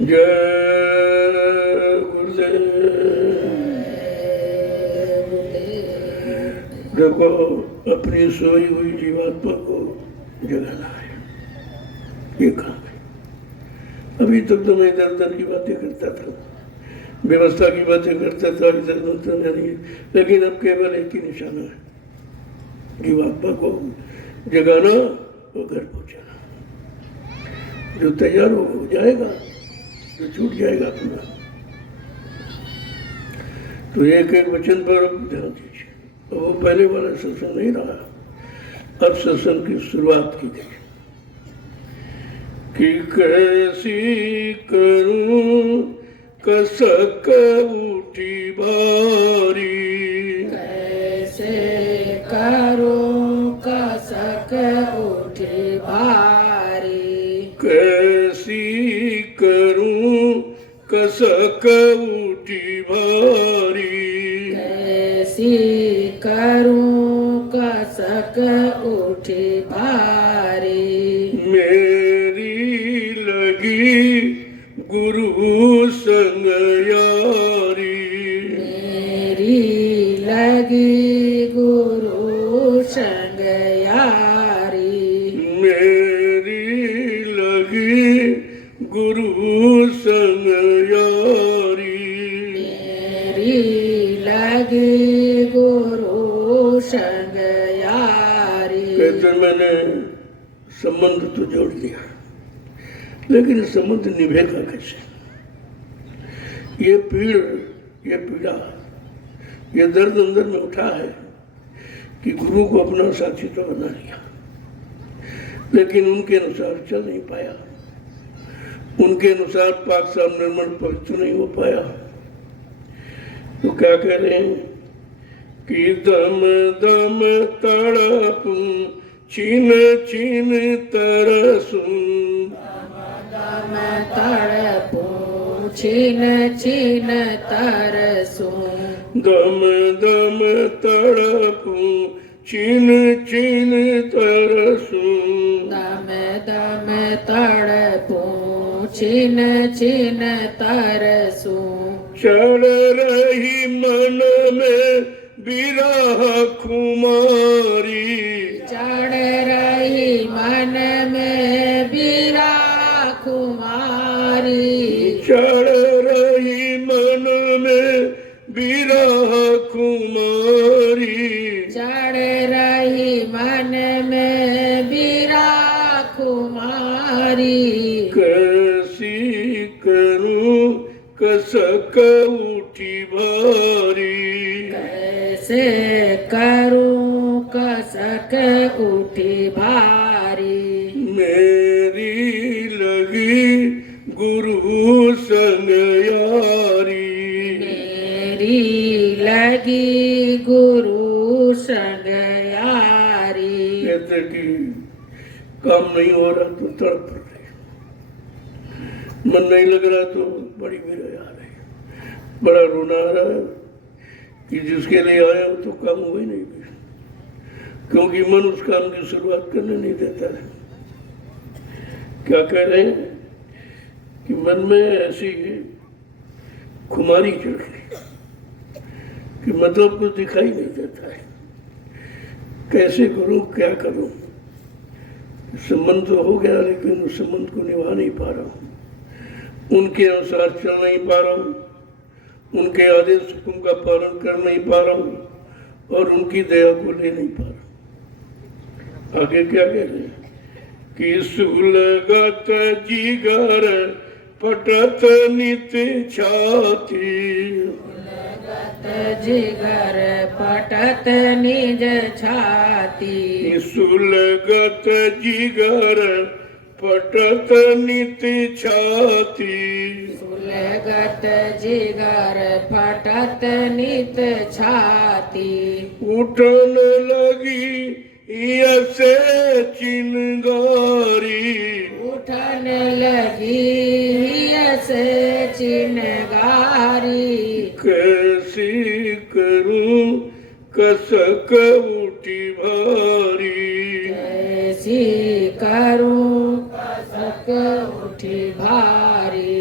जय गुरुदेव। देखो अपनी सोई हुई जीवात्मा को जगाना है, ये काम है। अभी तक तो मैं इधर उधर की बातें करता था, व्यवस्था की बातें करता था, इधर उधर नहीं, लेकिन अब केवल एक ही निशाना है, जीवात्मा को जगाना और घर पहुंचाना। जो तैयार हो जाएगा, जो छूट जाएगा अपना। तो एक एक वचन पर ध्यान दीजिए। तो वो पहले वाला सत्संग नहीं रहा, अब सत्संग की शुरुआत की गई कि कैसी करूं कसक उठी भारी, कैसे करूं कसक उठी भारी, कैसी करूं कसक उठी भारी, कैसी करूं कसक उठी भारी, मेरी लगी गुरु संग यारी, मेरी लगी गुरु संग यारी, मेरी लगी गुरु संग यारी, मेरी लगी गुरु संग यारी। कहते मैंने संबंध तो जोड़ दिया, लेकिन संबंध निभेगा कैसे? ये पीड़ा, ये दर्द अंदर में उठा है कि गुरु को अपना साथी तो बना लिया, लेकिन उनके अनुसार चल नहीं पाया, उनके अनुसार पाक साहब निर्मल पवित्र नहीं हो पाया। तो क्या कह रहे हैं कि दम दम तड़पूं छीन छीन तरसूं, दम तड़पूं छीन छीन तरसूं, दम दम तड़पूं छीन छीन तरसूं, दम दम तड़पूं छीन छीन तरसूं, चढ़ रही मन में बिरह खुमारी, चढ़ रही मन में बीरा कुमारी, चढ़ रही मन में बिरह खुमारी, चढ़ रही मन में बीरा कुमारी, कैसी करूं कसक उठी भारी, कैसे करूं कसक उठी भारी, मेरी लगी गुरु संग यारी, मेरी लगी गुरु संग यारी। कहते कि काम नहीं हो रहा तो तड़प रहे, मन नहीं लग रहा तो बड़ी विरह आ रही, बड़ा रोना आ रहा है कि जिसके लिए आया हो तो काम हो ही नहीं भी, क्योंकि मन उस काम की शुरुआत करने नहीं देता है। क्या कह रहे हैं कि मन में ऐसी खुमारी चढ़ गई कि मतलब कुछ दिखाई नहीं देता है, कैसे करूं क्या करूं? संबंध तो हो गया, लेकिन उस संबंध को निभा नहीं पा रहा हूं, उनके अनुसार चल नहीं पा रहा हूं, उनके आदेश हुक्म का पालन कर नहीं पा रहा हूं और उनकी दया को ले नहीं पा रहा। आगे क्या कह रहे हैं कि सुलगत जिगर पटत नित छाती, सुलगत जिगर पटत निज छाती, सुलगत जिगर पटत नित छाती, सुलगत जिगर पटत नित छाती, उठन लगी यसे चिनगारी, उठन लगी ऐसे चिनगारी, कैसी करूं कसक उठी भारी, कैसी करूं कसक उठी भारी,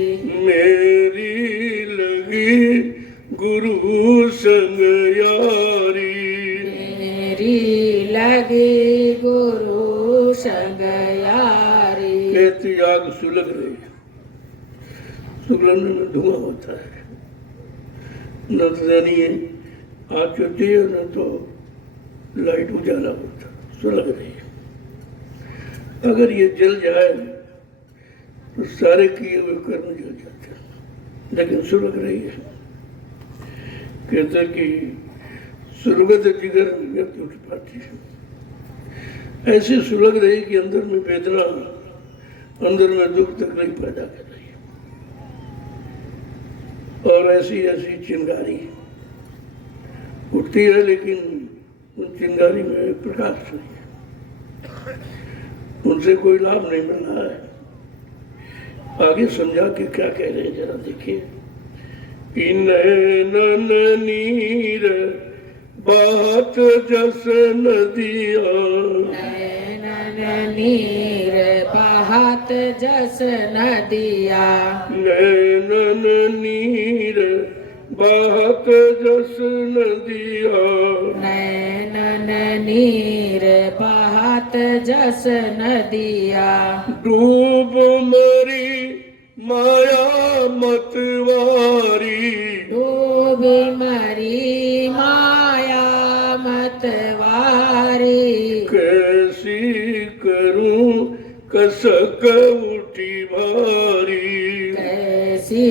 गुरु संग यारी। मेरी लगी गुरु संग यारी। कहते आग सुलग रही, सुगलने में धुआं होता है, न तो जानिए आग होती है न तो लाइट उजाला होता, सुलग रही है। अगर ये जल जाए तो सारे किए हुए कर्म जल जाते हैं, लेकिन सुलग रही है। कहते कि सुलगत जिगर व्यक्ति उठ पाती है। ऐसी सुलग रही कि अंदर में वेदना, अंदर में दुख तकलीफ पैदा कर रही है। और ऐसी ऐसी चिंगारी उठती है, लेकिन उन चिंगारी में प्रकाश नहीं है, उनसे कोई लाभ नहीं मिल रहा है। आगे समझा कि क्या कह रहे हैं जरा देखिए। कि नैनन नीर बात जस नदिया। नैनन नीर बहात जस नदिया। नैनन नीर बात जस नदिया। नैनन नीर बहात जस नदिया। डूब मरी माया मतवारी। डूब मरी माया मतवारी। कैसी करूं कसक उठी भारी। कैसी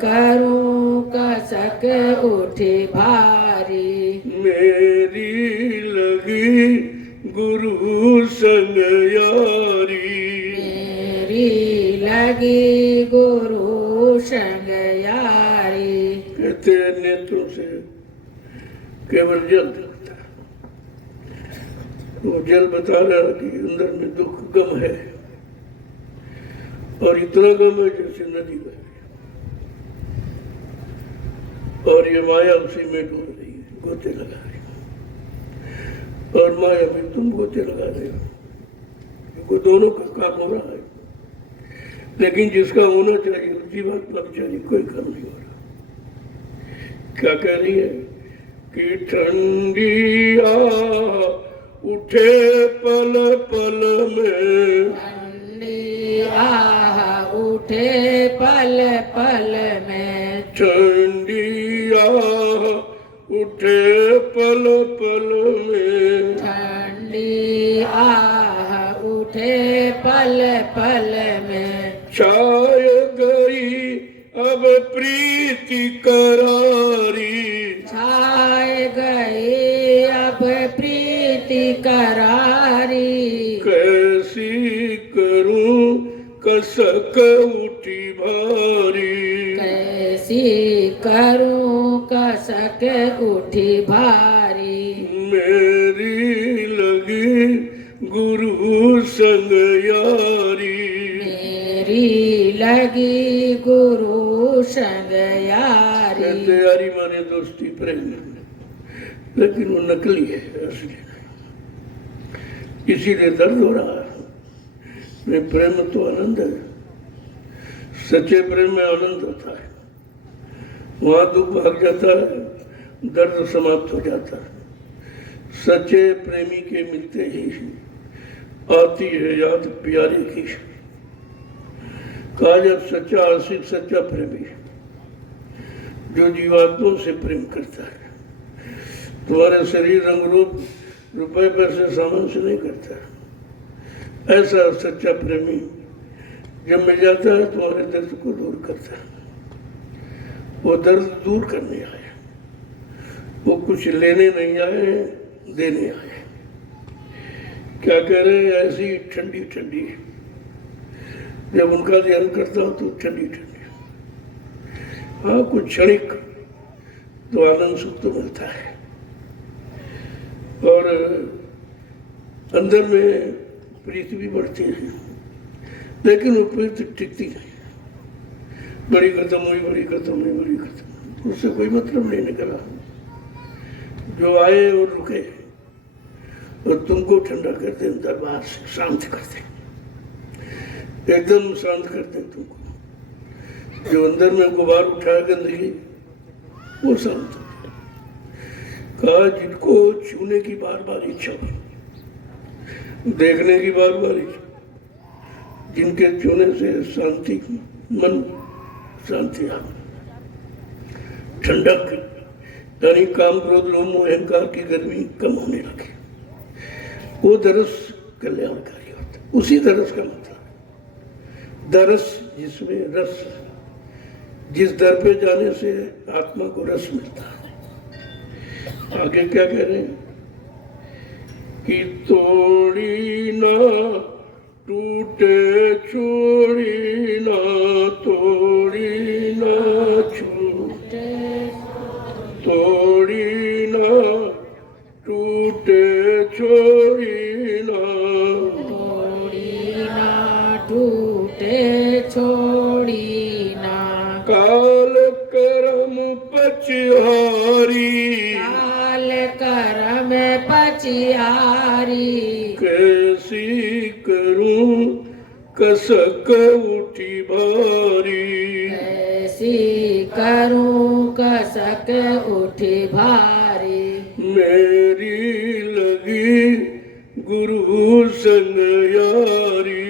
करूं कसक उठी भारी। मेरी लगी गुरु संग यारी। मेरी लगी गुरु संग यारी। कहते हैं नेत्रों से केवल जल दिखता है, वो जल बता रहा कि अंदर में दुख गम है, और इतना गम है जैसे नदी बह रही है, और ये माया उसी में डूब रही है, गोते लगा रही है, और माया भी तुम गोते लगा रहे हो, क्योंकि दोनों का काम हो रहा है। लेकिन जिसका होना चाहिए उसी बात पर चाहिए, कोई काम नहीं हो रहा। क्या कह रही है कि ठंडी आ उठे पल पल में। ठंडी आह उठे पल पल में। ठंडी आ उठे पल पल में। ठंडी आह उठे पल पल में। छाय गई अब प्रीति करारी। छाय गई अब प्रीति करारी। कैसी करूं कसक उठी भारी। कैसी करूं कसक उठी भारी। मेरी लगी गुरु संग यारी। मेरी लगी गुरु संग यारी। कहते यारी माने दोस्ती प्रेम, लेकिन वो नकली है, असली नहीं। इसीलिए दर्द हो रहा है। में प्रेम तो आनंद है, सच्चे प्रेम में आनंद होता है, वहां दुख भाग जाता है, दर्द समाप्त हो जाता है। सच्चे प्रेमी के मिलते ही आती है याद प्यारे की। कहा जब सच्चा आशिक, सच्चा प्रेमी जो जीवात्माओं से प्रेम करता है, तुम्हारे शरीर रंग रूप रुपए पैसे सामान से नहीं करता। ऐसा सच्चा प्रेमी जब मिल जाता है तुम्हारे दर्द को दूर करता है। वो दर्द दूर करने आए, वो कुछ लेने नहीं आए, देने आए। क्या कह रहे हैं, ऐसी ठंडी ठंडी, जब उनका ध्यान करता हूं तो ठंडी ठंडी। हाँ, कुछ क्षणिक तो आनंद सुख तो मिलता है, और अंदर में प्रीति भी बढ़ती है, लेकिन वो प्रीति टिकती नहीं। बड़ी खत्म हुई, बड़ी खत्म हुई, बड़ी खत्म, उससे कोई मतलब नहीं निकला। जो आए और रुके और तुमको ठंडा कर दे, दरबार से शांत कर दे, एकदम शांत कर दे तुमको। जो अंदर में गुबार उठाए गंदगी, वो शांत हो गया। कहा जिनको छूने की बार बार इच्छा हो, देखने की बार बार इच्छा, जिनके छूने से शांति, मन शांति आ, ठंडक, यानी काम क्रोध लोभ मोह अहंकार की गर्मी कम होने लगी, वो दरस कल्याणकारी होता है। उसी दरस का मतलब दरस जिसमें रस, जिस दर पे जाने से आत्मा को रस मिलता है। आगे क्या कह रहे हैं कि तोड़ी ना टूटे छोड़ी ना, तोड़ी ना छूटे, तोड़ी ना टूटे छोड़ी ना, तोड़ी ना टूटे छोड़ी ना, काल करम पछारी, काल करम पचियारी, कैसी करूं कसक उठी भारी, कैसी करूं कसक उठी भारी, मेरी लगी गुरु संग यारी,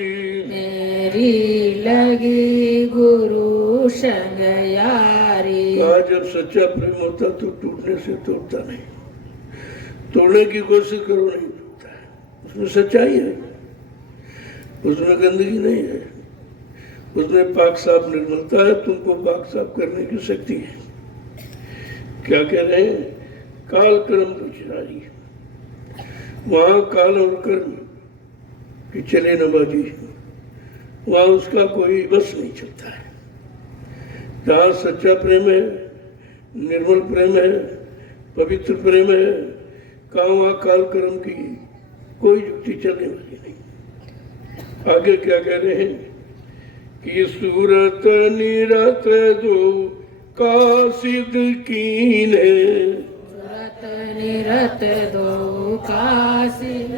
मेरी लगी गुरु संग यारी। कहा जब सच्चा प्रेम होता तो टूटने से टूटता नहीं, तोड़ने की कोशिश करो नहीं टूटता है, उसमें सच्चाई है, उसमें गंदगी नहीं है, उसमें पाक साफ निर्मलता है, तुमको पाक साफ करने की शक्ति है। क्या कह रहे हैं, काल कर्म पछारी, वहां काल और कर्म की चले न बाजी, वहां उसका कोई बस नहीं चलता है। जहाँ सच्चा प्रेम है, निर्मल प्रेम है, पवित्र प्रेम है, कहाँ वहाँ काल कर्म की कोई युक्ति चलने वाली नहीं। आगे क्या कह रहे हैं कि सूरत निरत दो का सिद्ध कीने, सूरत निरत दो का सिद्ध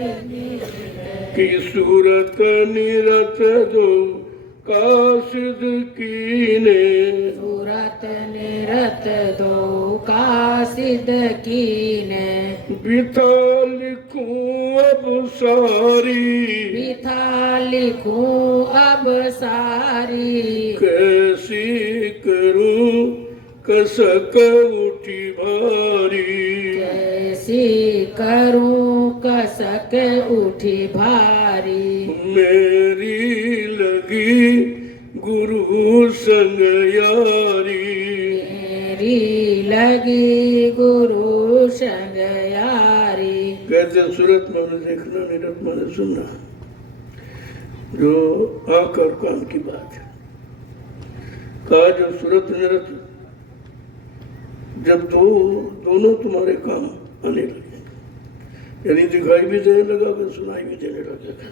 कि सूरत निरत दो का सिद्ध कीने, सूरत निरत दो का सिद्ध कीने, बिथा लिखूं अब सारी, बिथा लिखूं अब सारी, कैसी करूं कसक उठी भारी, कैसी करूं कसक उठी भारी, मेरी लगी गुरु संग यारी, मेरी लगी गुरु संग यारी। कहते हैं सूरत माने देखना, निरत माने सुनना, जो आंख और कान की बात है। कहा जब सूरत निरत, जब दोनों तुम्हारे काम आने लगे, यानी दिखाई भी देने लगा फिर सुनाई भी देने लगेगा,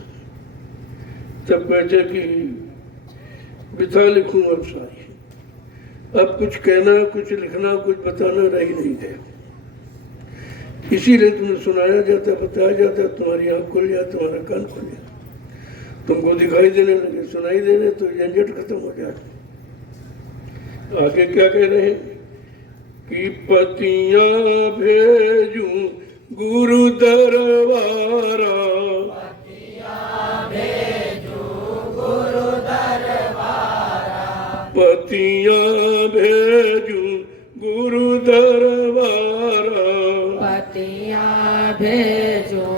तब कहते कि बिता लिखूं अब सारी, अब कुछ कहना, कुछ लिखना, कुछ बताना रह ही नहीं गया। इसीलिए तुम्हें सुनाया जाता, बताया जाता, तुम्हारी आंख खुल जाए, तुम्हारा कान खुल जाए, तुमको दिखाई देने लगे, सुनाई देने, तो झंझट खत्म हो जाए। आगे क्या कह रहे हैं कि पतियां भेजूं गुरु दरबारा, पतियां भेजूं गुरु दरबारा, पतियां भेजूं गुरु दरबारा, पतियां भेजो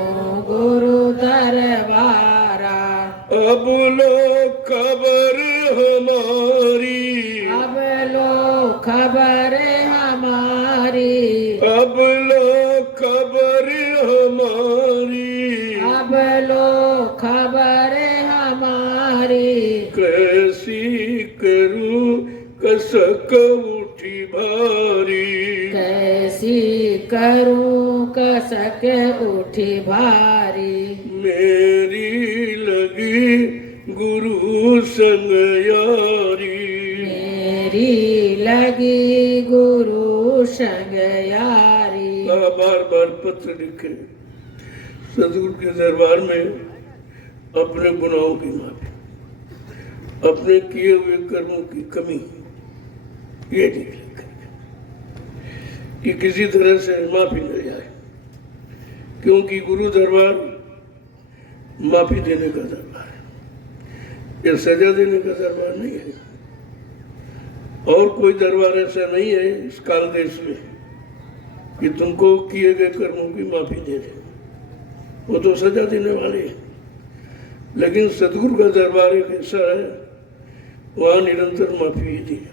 गुरु दरबारा, अब लो खबर हमारी, अब लो खबर हमारी, अब लो खबर हमारी, अब लो खबर हमारी, कैसी करूं कसक उठी भारी, कैसी करूं कसक उठी भारी, मेरी लगी गुरु संग यारी, मेरी लगी गुरु संग यारी। बार बार पत्र लिखे सदगुरु के दरबार में अपने गुनाहों की माफी, अपने किए हुए कर्मों की कमी, ये लिख लिख करके कि किसी तरह से माफी मिल जाए, क्योंकि गुरु दरबार माफी देने का दरबार है, ये सजा देने का दरबार नहीं है। और कोई दरबार ऐसा नहीं है इस काल देश में कि तुमको किए गए कर्मों की माफी दे दे, वो तो सजा देने वाले हैं। लेकिन सदगुरु का दरबार एक ऐसा है, वहाँ निरंतर माफी ही दी जाती।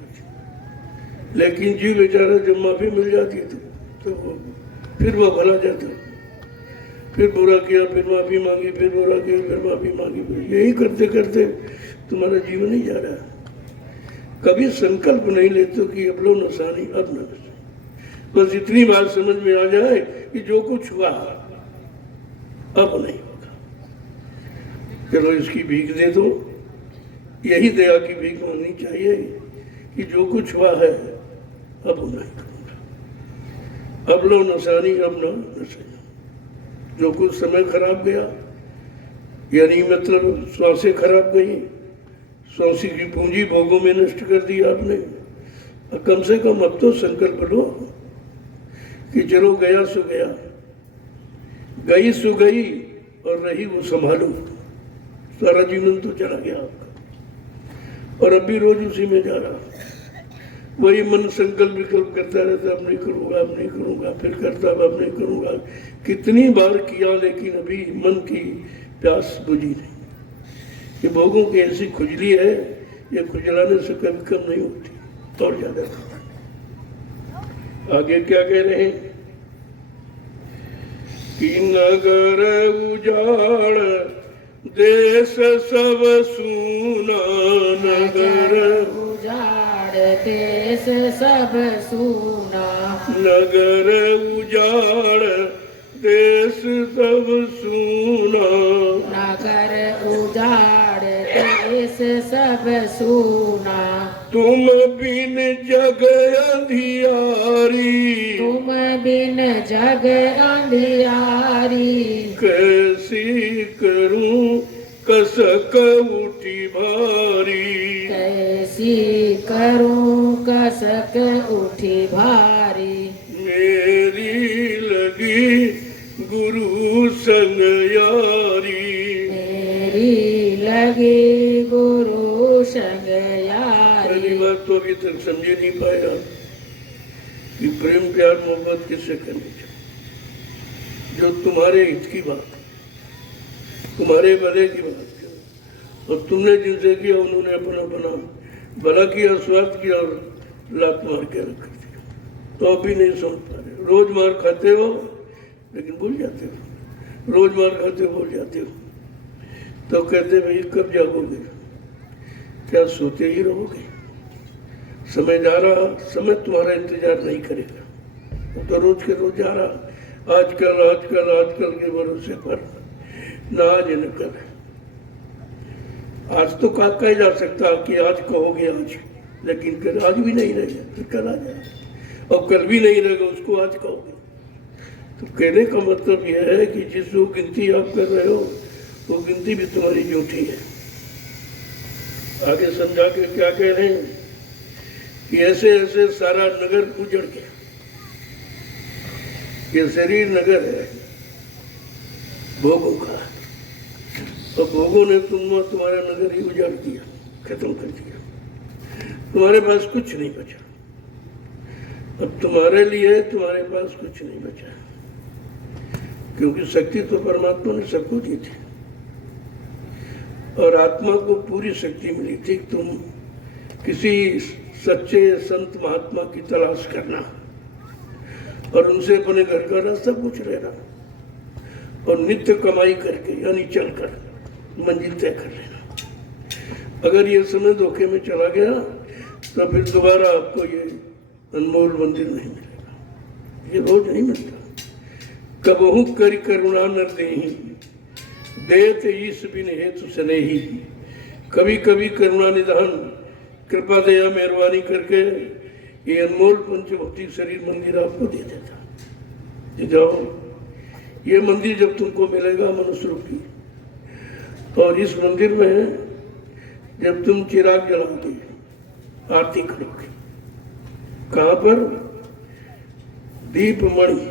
लेकिन जीव बेचारा जब माफी मिल जाती है तो फिर वो भला जाता है, फिर बुरा किया, फिर माफी मांगी, फिर बुरा किया, फिर माफी मांगी, फिर यही करते करते तुम्हारा जीवन ही जा रहा है। कभी संकल्प नहीं लेते कि अब लो नसानी अब न नसानी, बस इतनी बात समझ में आ जाए कि जो कुछ हुआ अब नहीं होगा, चलो इसकी भीख दे दो। यही दया की भीख मांगनी चाहिए कि जो कुछ हुआ है अब नहीं करूंगा, अब लो नसानी अब न नसानी। जो कुछ समय खराब गया, यानी मतलब श्वासें खराब गई, श्वासी की पूंजी भोगों में नष्ट कर दी आपने, कम से कम अब तो संकल्प लो कि चलो गया सो गया, गई सो गई, और रही वो संभालो। सारा जीवन तो चला गया आपका, और अब भी रोज उसी में जा रहा। वही मन संकल्प विकल्प करता रहता, अब नहीं करूंगा, अब नहीं करूंगा, फिर करता अब नहीं करूंगा। कितनी बार किया लेकिन अभी मन की प्यास बुझी नहीं। ये भोगों की ऐसी खुजली है, ये खुजलाने से कभी कम नहीं होती, और ज्यादा। आगे क्या कह रहे हैं कि नगर उजाड़ देश सब सूना, नगर उजाड़ देश सब सूना, नगर उजाड़ देश सब सूना, नगर उजाड़ देश सब सूना। तुम बिन जग अंधियारी, तुम बिन जग अंधियारी, कैसी करूं कसक उठी भारी, कैसी करूं कसक उठी भारी। मेरी लगी गुरु संग यारी, मेरी लगी गुरु संग यारी। पहली बात तो अभी तक समझे नहीं पाया कि प्रेम प्यार मोहब्बत किससे करनी चाहिए। जो तुम्हारे हित की बात है, तुम्हारे भले की बात है, और तुमने जिनसे किया उन्होंने अपना अपना भला किया, स्वार्थ किया और लात मार के रख दिया, तो अभी नहीं समझ पा रहे। रोज मार खाते हो लेकिन भूल जाते हो, रोज मार खाते हो भूल जाते हो, तो कहते भाई कब जागोगे, क्या सोते ही रहोगे? समय जा रहा, समय तुम्हारा इंतजार नहीं करेगा, वो तो रोज के रोज जा रहा। आजकल आजकल आजकल के भरोसे पर ना आज न कल। आज तो कहा जा सकता कि आज कहोगे आज, लेकिन कल आज भी नहीं रहेगा, फिर कल आ जाएगा, और कल भी नहीं रहेगा, उसको आज कहोगे। तो कहने का मतलब यह है कि जिस वो गिनती आप कर रहे हो, वो गिनती भी तुम्हारी झूठी है। आगे समझा के क्या कह रहे हैं कि ऐसे ऐसे सारा नगर उजड़ गया। ये शरीर नगर है भोगों का, और भोगों ने तुम्हारा नगर ही उजाड़ दिया, खत्म कर दिया। तुम्हारे पास कुछ नहीं बचा, अब तुम्हारे लिए तुम्हारे पास कुछ नहीं बचा, क्योंकि शक्ति तो परमात्मा ने सबको दी थी, और आत्मा को पूरी शक्ति मिली थी। तुम किसी सच्चे संत महात्मा की तलाश करना, और उनसे अपने घर का रास्ता पूछ लेना, और नित्य कमाई करके यानी चलकर मंजिल तय कर लेना। अगर ये समय धोखे में चला गया तो फिर दोबारा आपको ये अनमोल मंदिर नहीं मिलेगा, ये रोज नहीं मिलता। कबहू करी करुणा नर देहि, देत ईश बिन हेतु स्नेही। कभी कभी करुणा निधान, कृपा दया मेहरबानी करके ये अनमोल पंचभौतिक शरीर मंदिर आपको दे देता। ये जाओ, ये मंदिर जब तुमको मिलेगा मनुष्य रूपी, और इस मंदिर में जब तुम चिराग जलाओगे, आरती करोगे, कहाँ पर? दीपमणि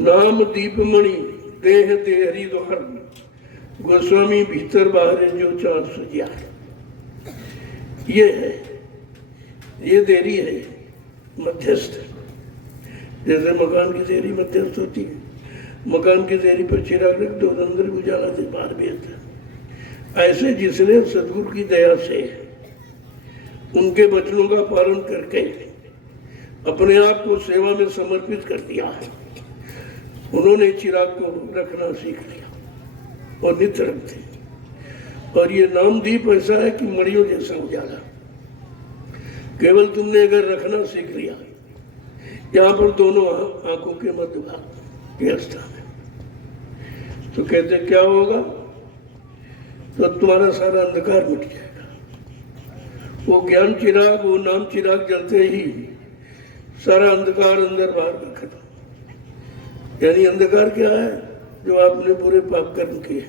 नाम दीपमणि देह तेहरी द्वार गोस्वामी भीतर बाहर जो चार सुजिया ये है, ये देरी है मध्यस्थ। जैसे मकान की देरी मध्यस्थ होती है, मकान की देरी पर चिराग रख दो, अंदर उजाला दे बाहर भी आता। ऐसे जिसने सदगुरु की दया से उनके वचनों का पालन करके अपने आप को सेवा में समर्पित कर दिया है, उन्होंने चिराग को रखना सीख लिया और नित्य रखते। और ये नामदीप ऐसा है कि मड़ियों जैसा उजाला। केवल तुमने अगर रखना सीख लिया, यहाँ पर दोनों आंखों के मध्य भाग यह स्थान है, तो कहते क्या होगा, तो तुम्हारा सारा अंधकार मिट जाएगा। वो ज्ञान चिराग, वो नाम चिराग जलते ही सारा अंधकार अंदर बाहर का खत्म। यानी अंधकार क्या है, जो आपने पूरे पाप कर्म किए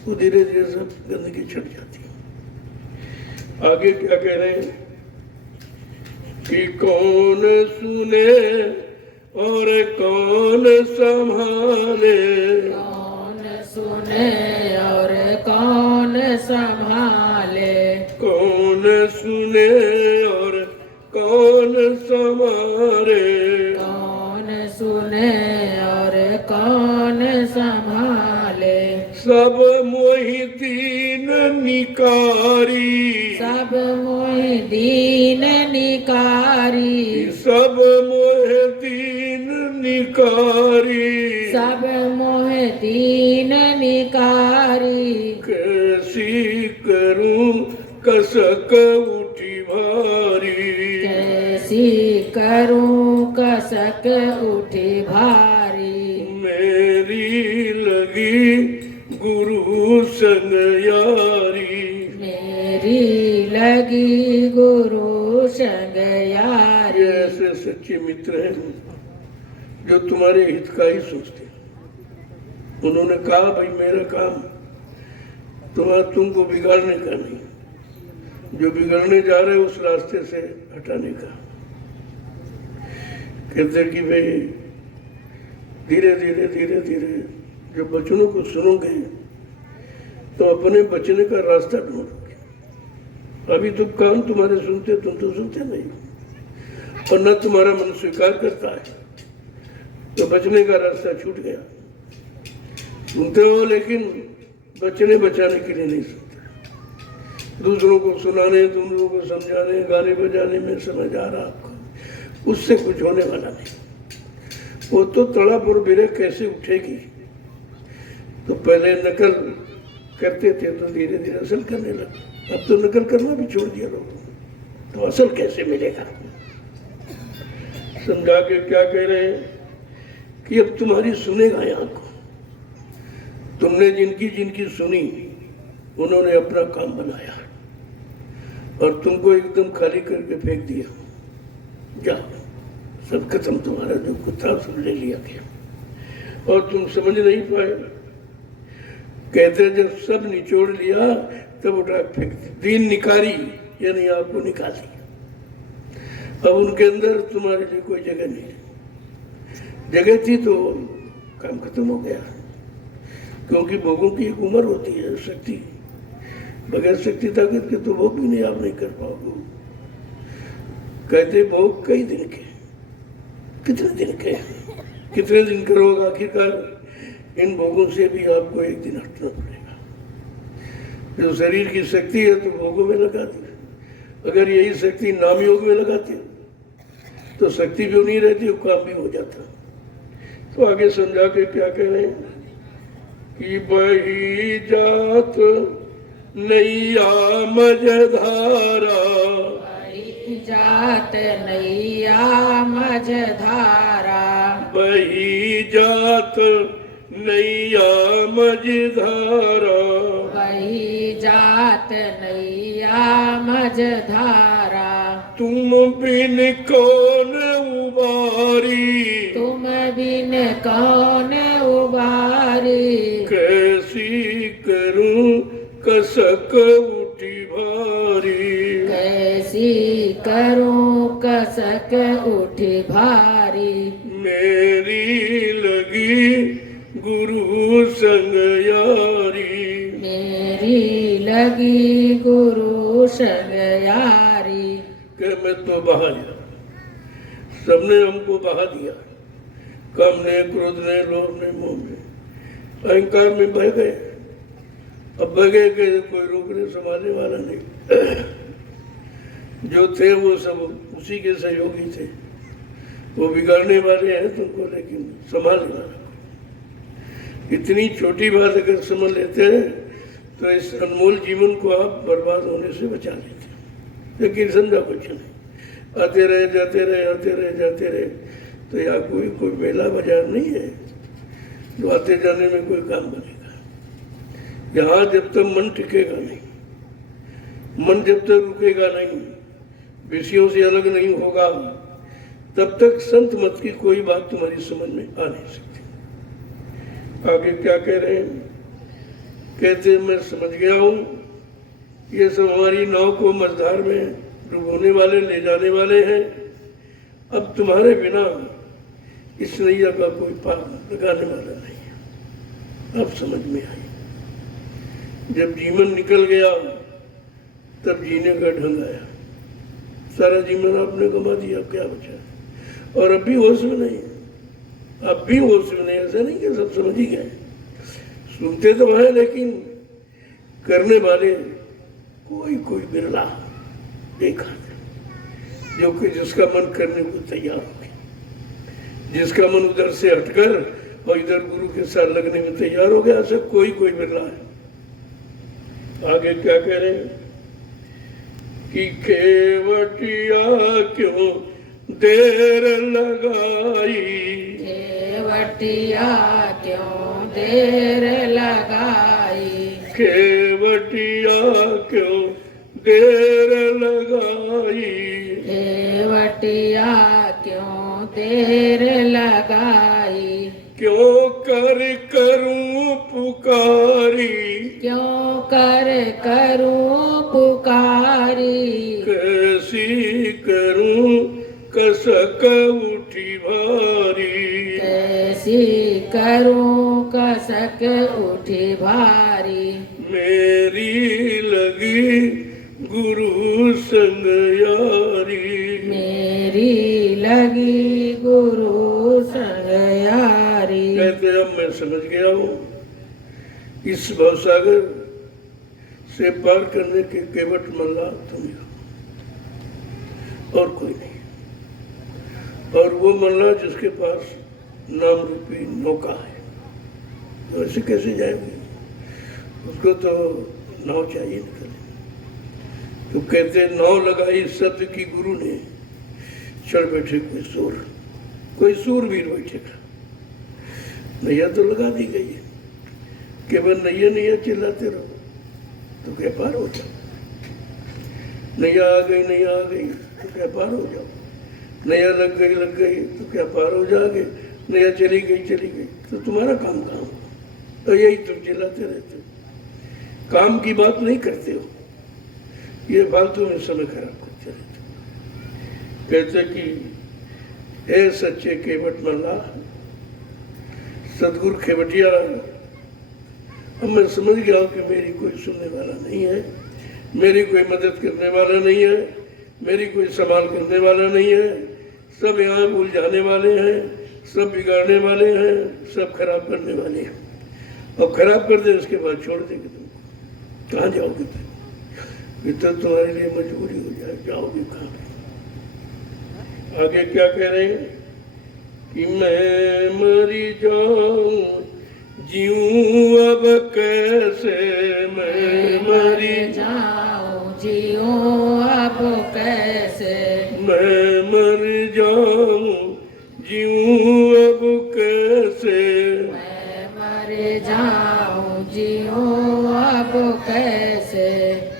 वो धीरे धीरे सब गंदगी छट जाती है। आगे क्या कह रहे हैं कि कौन सुने और कौन संभाले, कौन सुने और कौन संभाले, कौन सुने और कौन संभाले, कौन सुने और कौन संभाले। सब मोहि दीन निकारी, सब मोहि दीन निकारी, सब मोह दीन निकारी, सब मोह दीन निकारी। कैसी करूं कसक उठी भारी, कैसी करूं कसक उठी भारी। मेरी लगी गुरु संग यारी, मेरी लगी गुरु संग यारी। ये ऐसे सच्चे मित्र हैं जो तुम्हारे हित का ही सोचते हैं। उन्होंने कहा भाई मेरा काम तुमको बिगाड़ने का नहीं, जो बिगड़ने जा रहे उस रास्ते से हटाने का। कहते कि भाई धीरे धीरे धीरे धीरे जब वचनों को सुनोगे तो अपने बचने का रास्ता ढूंढोगे। अभी तो कान तुम्हारे सुनते, तुम तो सुनते नहीं, और न तुम्हारा मन स्वीकार करता है, तो बचने का रास्ता छूट गया। सुनते हो लेकिन बचने बचाने के लिए नहीं सुनते। दूसरों को सुनाने, दूसरों को समझाने, गाने बजाने में समझ आ रहा आपको, उससे कुछ होने वाला नहीं। वो तो तड़प और बिरह कैसे उठेगी। तो पहले नकल करते थे तो धीरे धीरे असल करने लगे, अब तो नकल करना भी छोड़ दिया लोगों, तो असल कैसे मिलेगा। समझा के क्या कह रहे हैं कि अब तुम्हारी सुनेगा यहाँ को। तुमने जिनकी जिनकी सुनी उन्होंने अपना काम बनाया और तुमको एकदम खाली करके फेंक दिया। जाओ सब खत्म, तुम्हारा जो कुछ था सब ले लिया गया और तुम समझ नहीं पाए। कहते जब सब निचोड़ लिया तब उठा फेंक दी, दीन निकारी यानी आपको निकाल दिया। अब उनके अंदर तुम्हारे लिए कोई जगह नहीं। जगह थी तो काम खत्म हो गया, क्योंकि भोगों की एक उम्र होती है। शक्ति बगैर शक्ति ताकत के तो भोग भी नहीं आप नहीं कर पाओगे। कहते भोग कई दिन के, कितने दिन के, कितने दिन करोगे। आखिरकार इन भोगों से भी आपको एक दिन हटना पड़ेगा। जो शरीर की शक्ति है तो भोगों में लगा दी। अगर यही शक्ति नाम योग में लगाते तो शक्ति भी नहीं रहती, वो काम भी हो जाता। तो आगे समझा के क्या कह रहे हैं कि बही जात नैया मझधारा, बही जात नैया मझधारा, बही जात नैया मझधारा, बही जात नैया मझधारा। तुम बिन कौन उबारी, तुम बिन कौन उबारी। कैसी करूं कसक उठी भारी, कैसी करूं कसक उठी भारी। मेरी लगी गुरु संग यारी, मेरी लगी गुरु संग यारी। कि मैं तो बहा गया, सबने हमको बहा दिया, काम ने, क्रोध ने, लोभ ने, मोह ने, अहंकार में बह गए। अब बह गए कि कोई रोकने संभालने वाला नहीं। जो थे वो सब उसी के सहयोगी थे, वो बिगाड़ने वाले हैं तुमको, लेकिन संभालने वाला। इतनी छोटी बात अगर समझ लेते हैं तो इस अनमोल जीवन को आप बर्बाद होने से बचा लेते, लेकिन समझा कुछ नहीं। आते रहे जाते रहे, आते रहे जाते रहे, तो यहाँ कोई मेला बाजार नहीं है जो आते जाने में कोई काम बनेगा। यहाँ जब तक मन टिकेगा नहीं, मन जब तक रुकेगा नहीं, विषयों से अलग नहीं होगा, तब तक संत मत की कोई बात तुम्हारी समझ में आ नहीं सकती। आगे क्या कह रहे हैं? कहते मैं समझ गया हूं, ये सब हमारी नाव को मझधार में डुबोने वाले, ले जाने वाले हैं। अब तुम्हारे बिना इस नैया का कोई पार लगाने वाला नहीं है। अब समझ में आई, जब जीवन निकल गया तब जीने का ढंग आया। सारा जीवन आपने गंवा दिया, क्या बचा? और अब भी होश में नहीं है, अब भी होश में नहीं। ऐसा नहीं कि सब समझ ही गए, सुनते तो हैं लेकिन करने वाले कोई बिरला देखा, जो कि जिसका मन करने को तैयार हो गया, जिसका मन उधर से हटकर और इधर गुरु के साथ लगने में तैयार हो गया, ऐसा कोई बिरला है। आगे क्या कह रहे हैं कि केवटिया क्यों देर लगाई, केवटिया क्यों देर लगाई। केवटिया क्यों देर लगाई, केवटिया क्यों देर लगाई। क्यों कर करूं पुकारी, क्यों कर करूं पुकारी। कैसी करूं कसक उठी भारी, कैसी करूं कसक उठी भारी। मेरी लगी गुरु संग यारी, मेरी लगी गुरु संग यारी। कहते अब मैं समझ गया हूँ, इस भवसागर से पार करने के केवट मल्ला तुम ही हो और कोई नहीं। और वो मल्ला जिसके पास नाम रूपी नौका है, तो ऐसे कैसे जाएंगे? उसको तो नाव चाहिए निकले। तो कहते नाव लगाई सत्य की गुरु ने, चढ़ बैठे कोई सूरवीर बैठेगा। नैया तो लगा दी गई है, केवल नैया चिल्लाते रहो तो क्या पार हो जाओ। नैया आ गई तो क्या पार हो जाओ। नैया लग गई तो क्या पार हो जाओगे। नैया चली गई तो तुम्हारा काम कहाँ हो? तो यही तुम चिल्लाते रहते हो, काम की बात नहीं करते हो, ये फालतू में समय खराब करते रहते हो। कहते कि ए सच्चे केवट मल्ला, सदगुरु खेवटिया, अब मैं समझ गया कि मेरी कोई सुनने वाला नहीं है, मेरी कोई मदद करने वाला नहीं है, मेरी कोई संभाल करने वाला नहीं है। सब यहाँ भूल जाने वाले हैं, सब बिगाड़ने वाले हैं, सब खराब करने वाले हैं। और खराब कर दे उसके बाद छोड़ देंगे तुमको। कहाँ जाओगे तुम? इतना तुम्हारे लिए मजबूरी हो जाए, जाओगे कहाँ? आगे क्या कह रहे हैं कि मैं मरी जाऊं जीऊं अब कैसे, मैं मरी जाऊं जीऊं अब कैसे। मैं मर जाऊं जीऊं अब कैसे, मैं मर जाऊं जीऊं अब कैसे।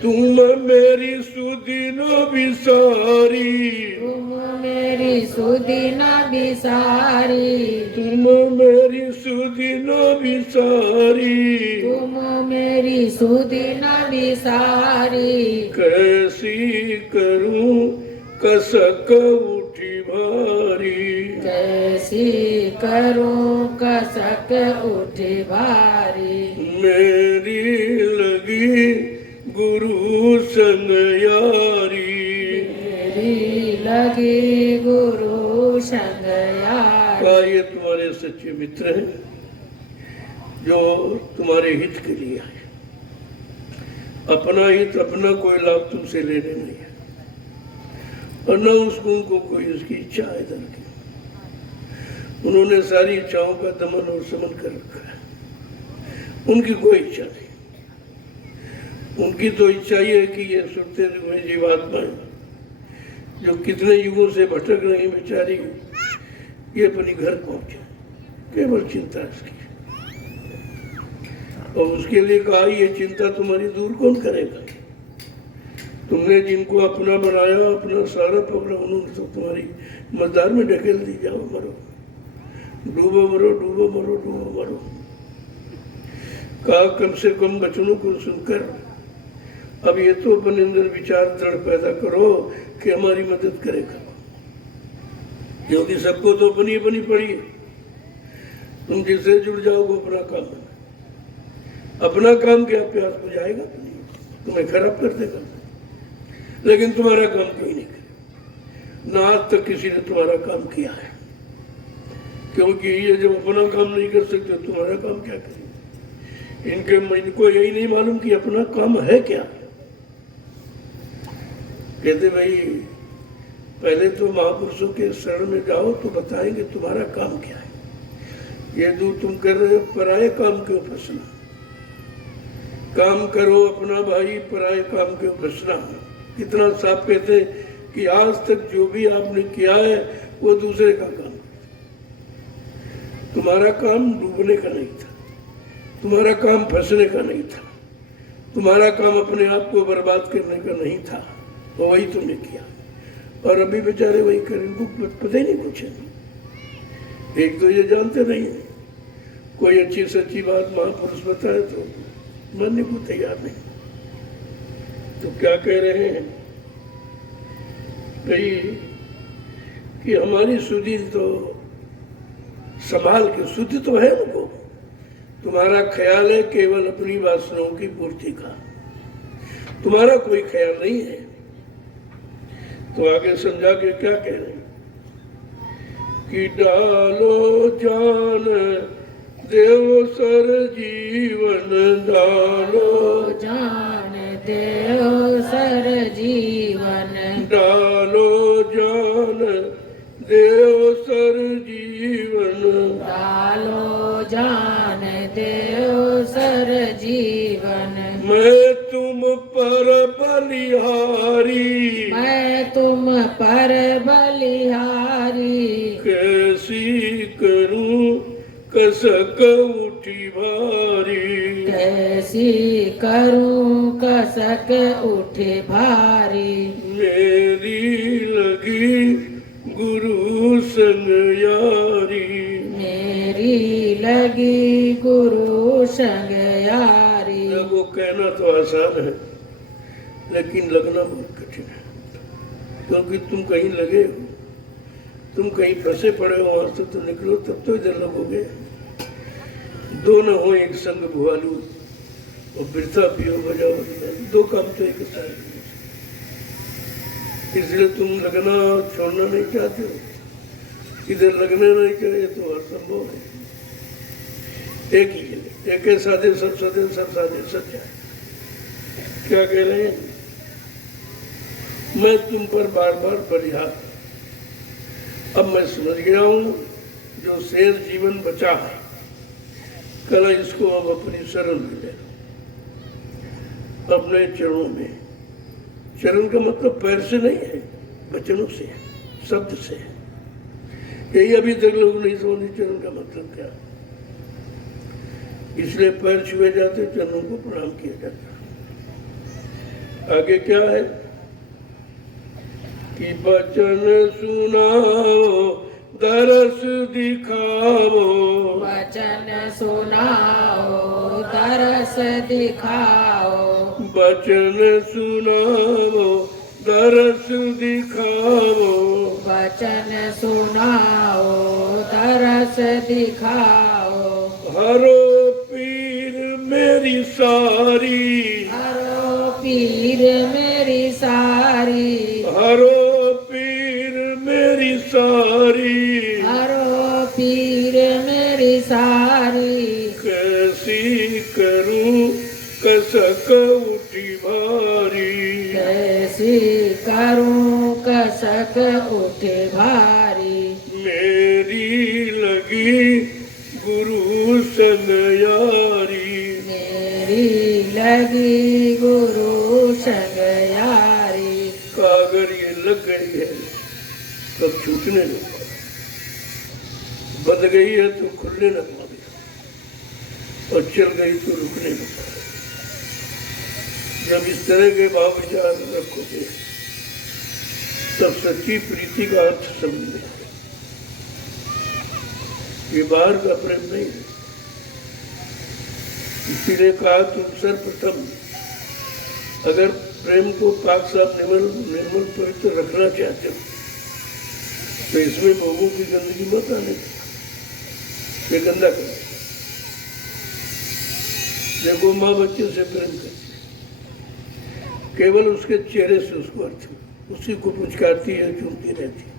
तुम मेरी सुधि न बिसारी, तुम मेरी सुधि न बिसारी। तुम मेरी सुधि न बिसारी, तुम मेरी सुधि न बिसारी। कैसी करूं कसक उठी भारी। कैसी करूं कसक उठी भारी। मेरी लगी गुरु संग यारी। मेरी लगी गुरु संग यारी। ये तुम्हारे सच्चे मित्र हैं जो तुम्हारे हित के लिए आए। अपना हित, अपना कोई लाभ तुमसे लेने नहीं है, और न उसको उनको कोई उसकी इच्छा है इधर की। उन्होंने सारी इच्छाओं का दमन और समन कर रखा है। उनकी कोई इच्छा नहीं। उनकी तो इच्छा ये है कि ये सुनते हुए जीवात्माएं जो कितने युगों से भटक रही बेचारी, ये अपनी घर पहुंचे। केवल चिंता इसकी। और उसके लिए कहा ये चिंता तुम्हारी दूर कौन करेगा? तुमने जिनको अपना बनाया, अपना सारा पकड़ा, उन्होंने तो तुम्हारी मझधार में ढकेल दी। जाओ मरो, डूबो मरो, डूबो मरो, डूबो मरो। कहा कम से कम वचनों को सुनकर अब ये तो अपने अंदर विचार दृढ़ पैदा करो कि हमारी मदद करेगा, क्योंकि सबको तो अपनी अपनी पड़ी है। तुम जिससे जुड़ जाओगे अपना काम बना। अपना काम क्या प्यास बुझाएगा? तुम्हें खराब कर देगा, लेकिन तुम्हारा काम कोई नहीं करे। ना आज तक किसी ने तुम्हारा काम किया है, क्योंकि ये जब अपना काम नहीं कर सकते तुम्हारा काम क्या करेंगे? इनको यही नहीं मालूम कि अपना काम है क्या। कहते भाई पहले तो महापुरुषों के शरण में जाओ तो बताएंगे तुम्हारा काम क्या है। ये जो तुम कर रहे हो पराये काम क्यों फंसना? काम करो अपना भाई, पराये काम क्यों फंसना? कितना साफ कहते हैं कि आज तक जो भी आपने किया है वो दूसरे का काम। तुम्हारा काम डूबने का नहीं था, तुम्हारा काम फंसने का नहीं था, तुम्हारा काम अपने आप को बर्बाद करने का नहीं था, तो वही तुमने किया। और अभी बेचारे वही कर, इनको पता ही नहीं कुछ है। एक तो ये जानते नहीं है, कोई अच्छी सच्ची बात महापुरुष बताए तो मानने को तैयार नहीं। तो क्या कह रहे हैं भाई कि हमारी शुद्धि तो संभाल के, शुद्धि तो है उनको, तुम्हारा ख्याल है केवल अपनी वासनाओं की पूर्ति का, तुम्हारा कोई ख्याल नहीं है। तो आगे समझा के क्या कह रहे हैं कि डालो जान देव सर जीवन, डालो जान देव सर जीवन। डालो जान देव सर जीवन। डालो जान देव सर जीवन। मैं तुम पर बलिहारी, मैं तुम पर बलिहारी। कैसी करूं कसक उठी भारी। कैसी करूं कसक उठे भारी। मेरी लगी गुरु संग यारी। मेरी लगी गुरु संग यारी। वो कहना तो आसान है, लेकिन लगना बहुत कठिन है, क्योंकि तुम कहीं लगे हो, तुम कहीं फंसे पड़े हो, वहां से तो निकलो तब तो इधर लगोगे। दो न हो एक संग भुआलू, और बिरथा पियो बजाओ, दो काम तो एक साथ। इसलिए तुम लगना छोड़ना नहीं चाहते हो, इधर लगना नहीं चाहिए तो असंभव है। एक ही जगह, एक साधे सब सदे, सब साधे सब जाए। क्या कह रहे हैं? मैं तुम पर बार बार बलिहार। अब मैं समझ गया हूं जो शेष जीवन बचा है, कल इसको अब अपनी शरण में ले लो, अपने चरणों में। चरण का मतलब पैर से नहीं है, वचनों से है, शब्द से है। यही अभी तक लोग नहीं समझे चरण का मतलब क्या, इसलिए पैर छुए जाते, चरणों को प्रणाम किया जाता। आगे क्या है कि वचन सुनाओ दरस दिखाओ। वचन सुनाओ दरस दिखाओ। वचन सुनाओ दरस दिखाओ, वचन सुनाओ तरस दिखाओ। हरो पीर मेरी सारी, हरो पीर मेरी सारी। हरो पीर मेरी सारी, हरो पीर मेरी सारी। कैसी करूं कसक उठी भारी, कैसी करूं कसक उठे भारी। मेरी लगी गुरु संग यारी, मेरी लगी गुरु संग यारी। का अगर ये लग गई है तब छूटने न पाए, बंध गई है तो खुलने न पाए, और चल गई तो रुकने न पाए। जब इस तरह के भाव विचार रखोगे तब सच्ची प्रीति का अर्थ समझ में आएगा। ये बाहर का प्रेम नहीं है। इसीलिए कहा तुम सर्वप्रथम अगर प्रेम को पाक साफ निर्मल पवित्र रखना चाहते हो तो इसमें लोगों की गंदगी मत आने दो, ये गंदा कर। देखो माँ बच्चे से प्रेम करती है, केवल उसके चेहरे से उसको अर्थ, उसी को पुचकारती है, चूमती रहती है,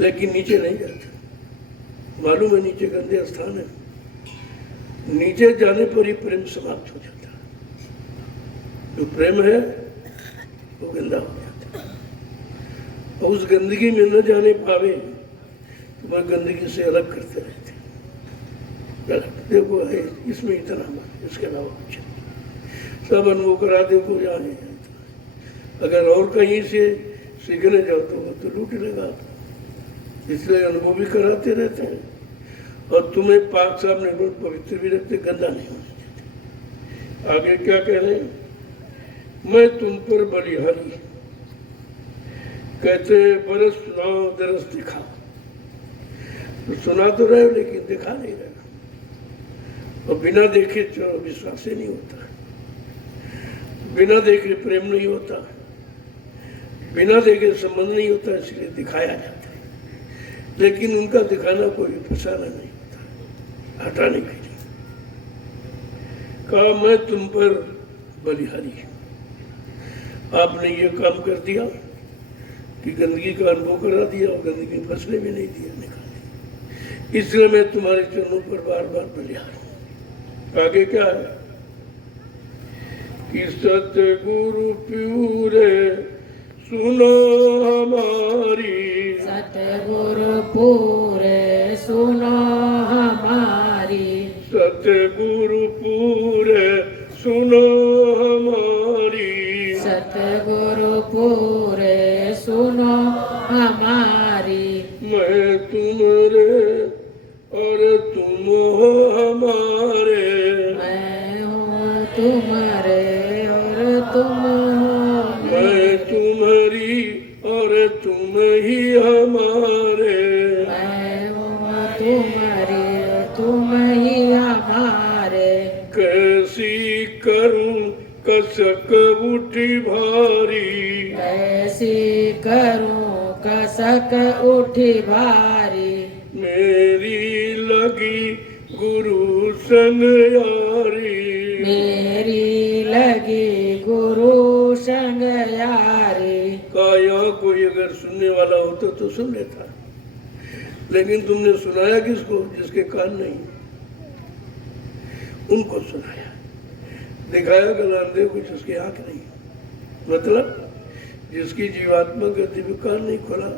लेकिन नीचे नहीं जाती। मालूम है नीचे गंदे स्थान है, नीचे जाने पर ही प्रेम समाप्त हो जाता है। जो प्रेम है वो गंदा हो जाता है, और उस गंदगी में न जाने पावे तो वह गंदगी से अलग करते रहते हैं। देखो है इसमें इतना मन, इसके अलावा कुछ नहीं। सब अनुभव करा देखो यहाँ है। अगर और कहीं से सीखने जाओ तो वो तो लूट लेगा, इसलिए अनुभव भी कराते रहते हैं और तुम्हें पाक साफ निर्मल पवित्र भी रखते, गंदा नहीं होने देते। आगे क्या कह रहे हैं? मैं तुम पर बलिहारी, कहते बरस सुनाओ दरस दिखाओ। तो सुना तो रहे हो लेकिन दिखा नहीं रहे, और बिना देखे तो विश्वास ही नहीं होता, बिना देखे प्रेम नहीं होता, बिना देखे संबंध नहीं होता, इसलिए दिखाया जाता है। लेकिन उनका दिखाना कोई फसाना नहीं होता, हटाने के लिए। कहा मैं तुम पर बलिहारी, आपने ये काम कर दिया कि गंदगी का अनुभव करा दिया और गंदगी में फंसने भी नहीं दिया, निकाल दिया। इसलिए मैं तुम्हारे चरणों पर बार बार बलिहार हूं। आगे क्या है कि सतगुरु प्यूरे सुनो हमारी, सतगुरु पूरे सुनो हमारी। सतगुरु पूरे सुनो हमारी, सतगुरु पूरे सुनो हमारी। मैं तुम्हारे और तुम हो हमारे, मैं हूँ तुम्हारे और तुम हो मैं तुम्हारी और तुम ही हमारे। मैं हूँ तुम्हारे तुम ही हमारे। कैसी करूं कसक उठी भारी, ऐसी करूं कसक उठी भारी। मेरी लगी गुरु संग यारी, मेरी लगी गुरु संग यारी। का यहाँ कोई अगर सुनने वाला होता तो सुन लेता, लेकिन तुमने सुनाया किसको? जिसके कान नहीं, उनको सुनाया। दिखाया गलानदेव को जिसकी आंख नहीं, मतलब जिसकी जीवात्मा का दिव्य कान नहीं खोला,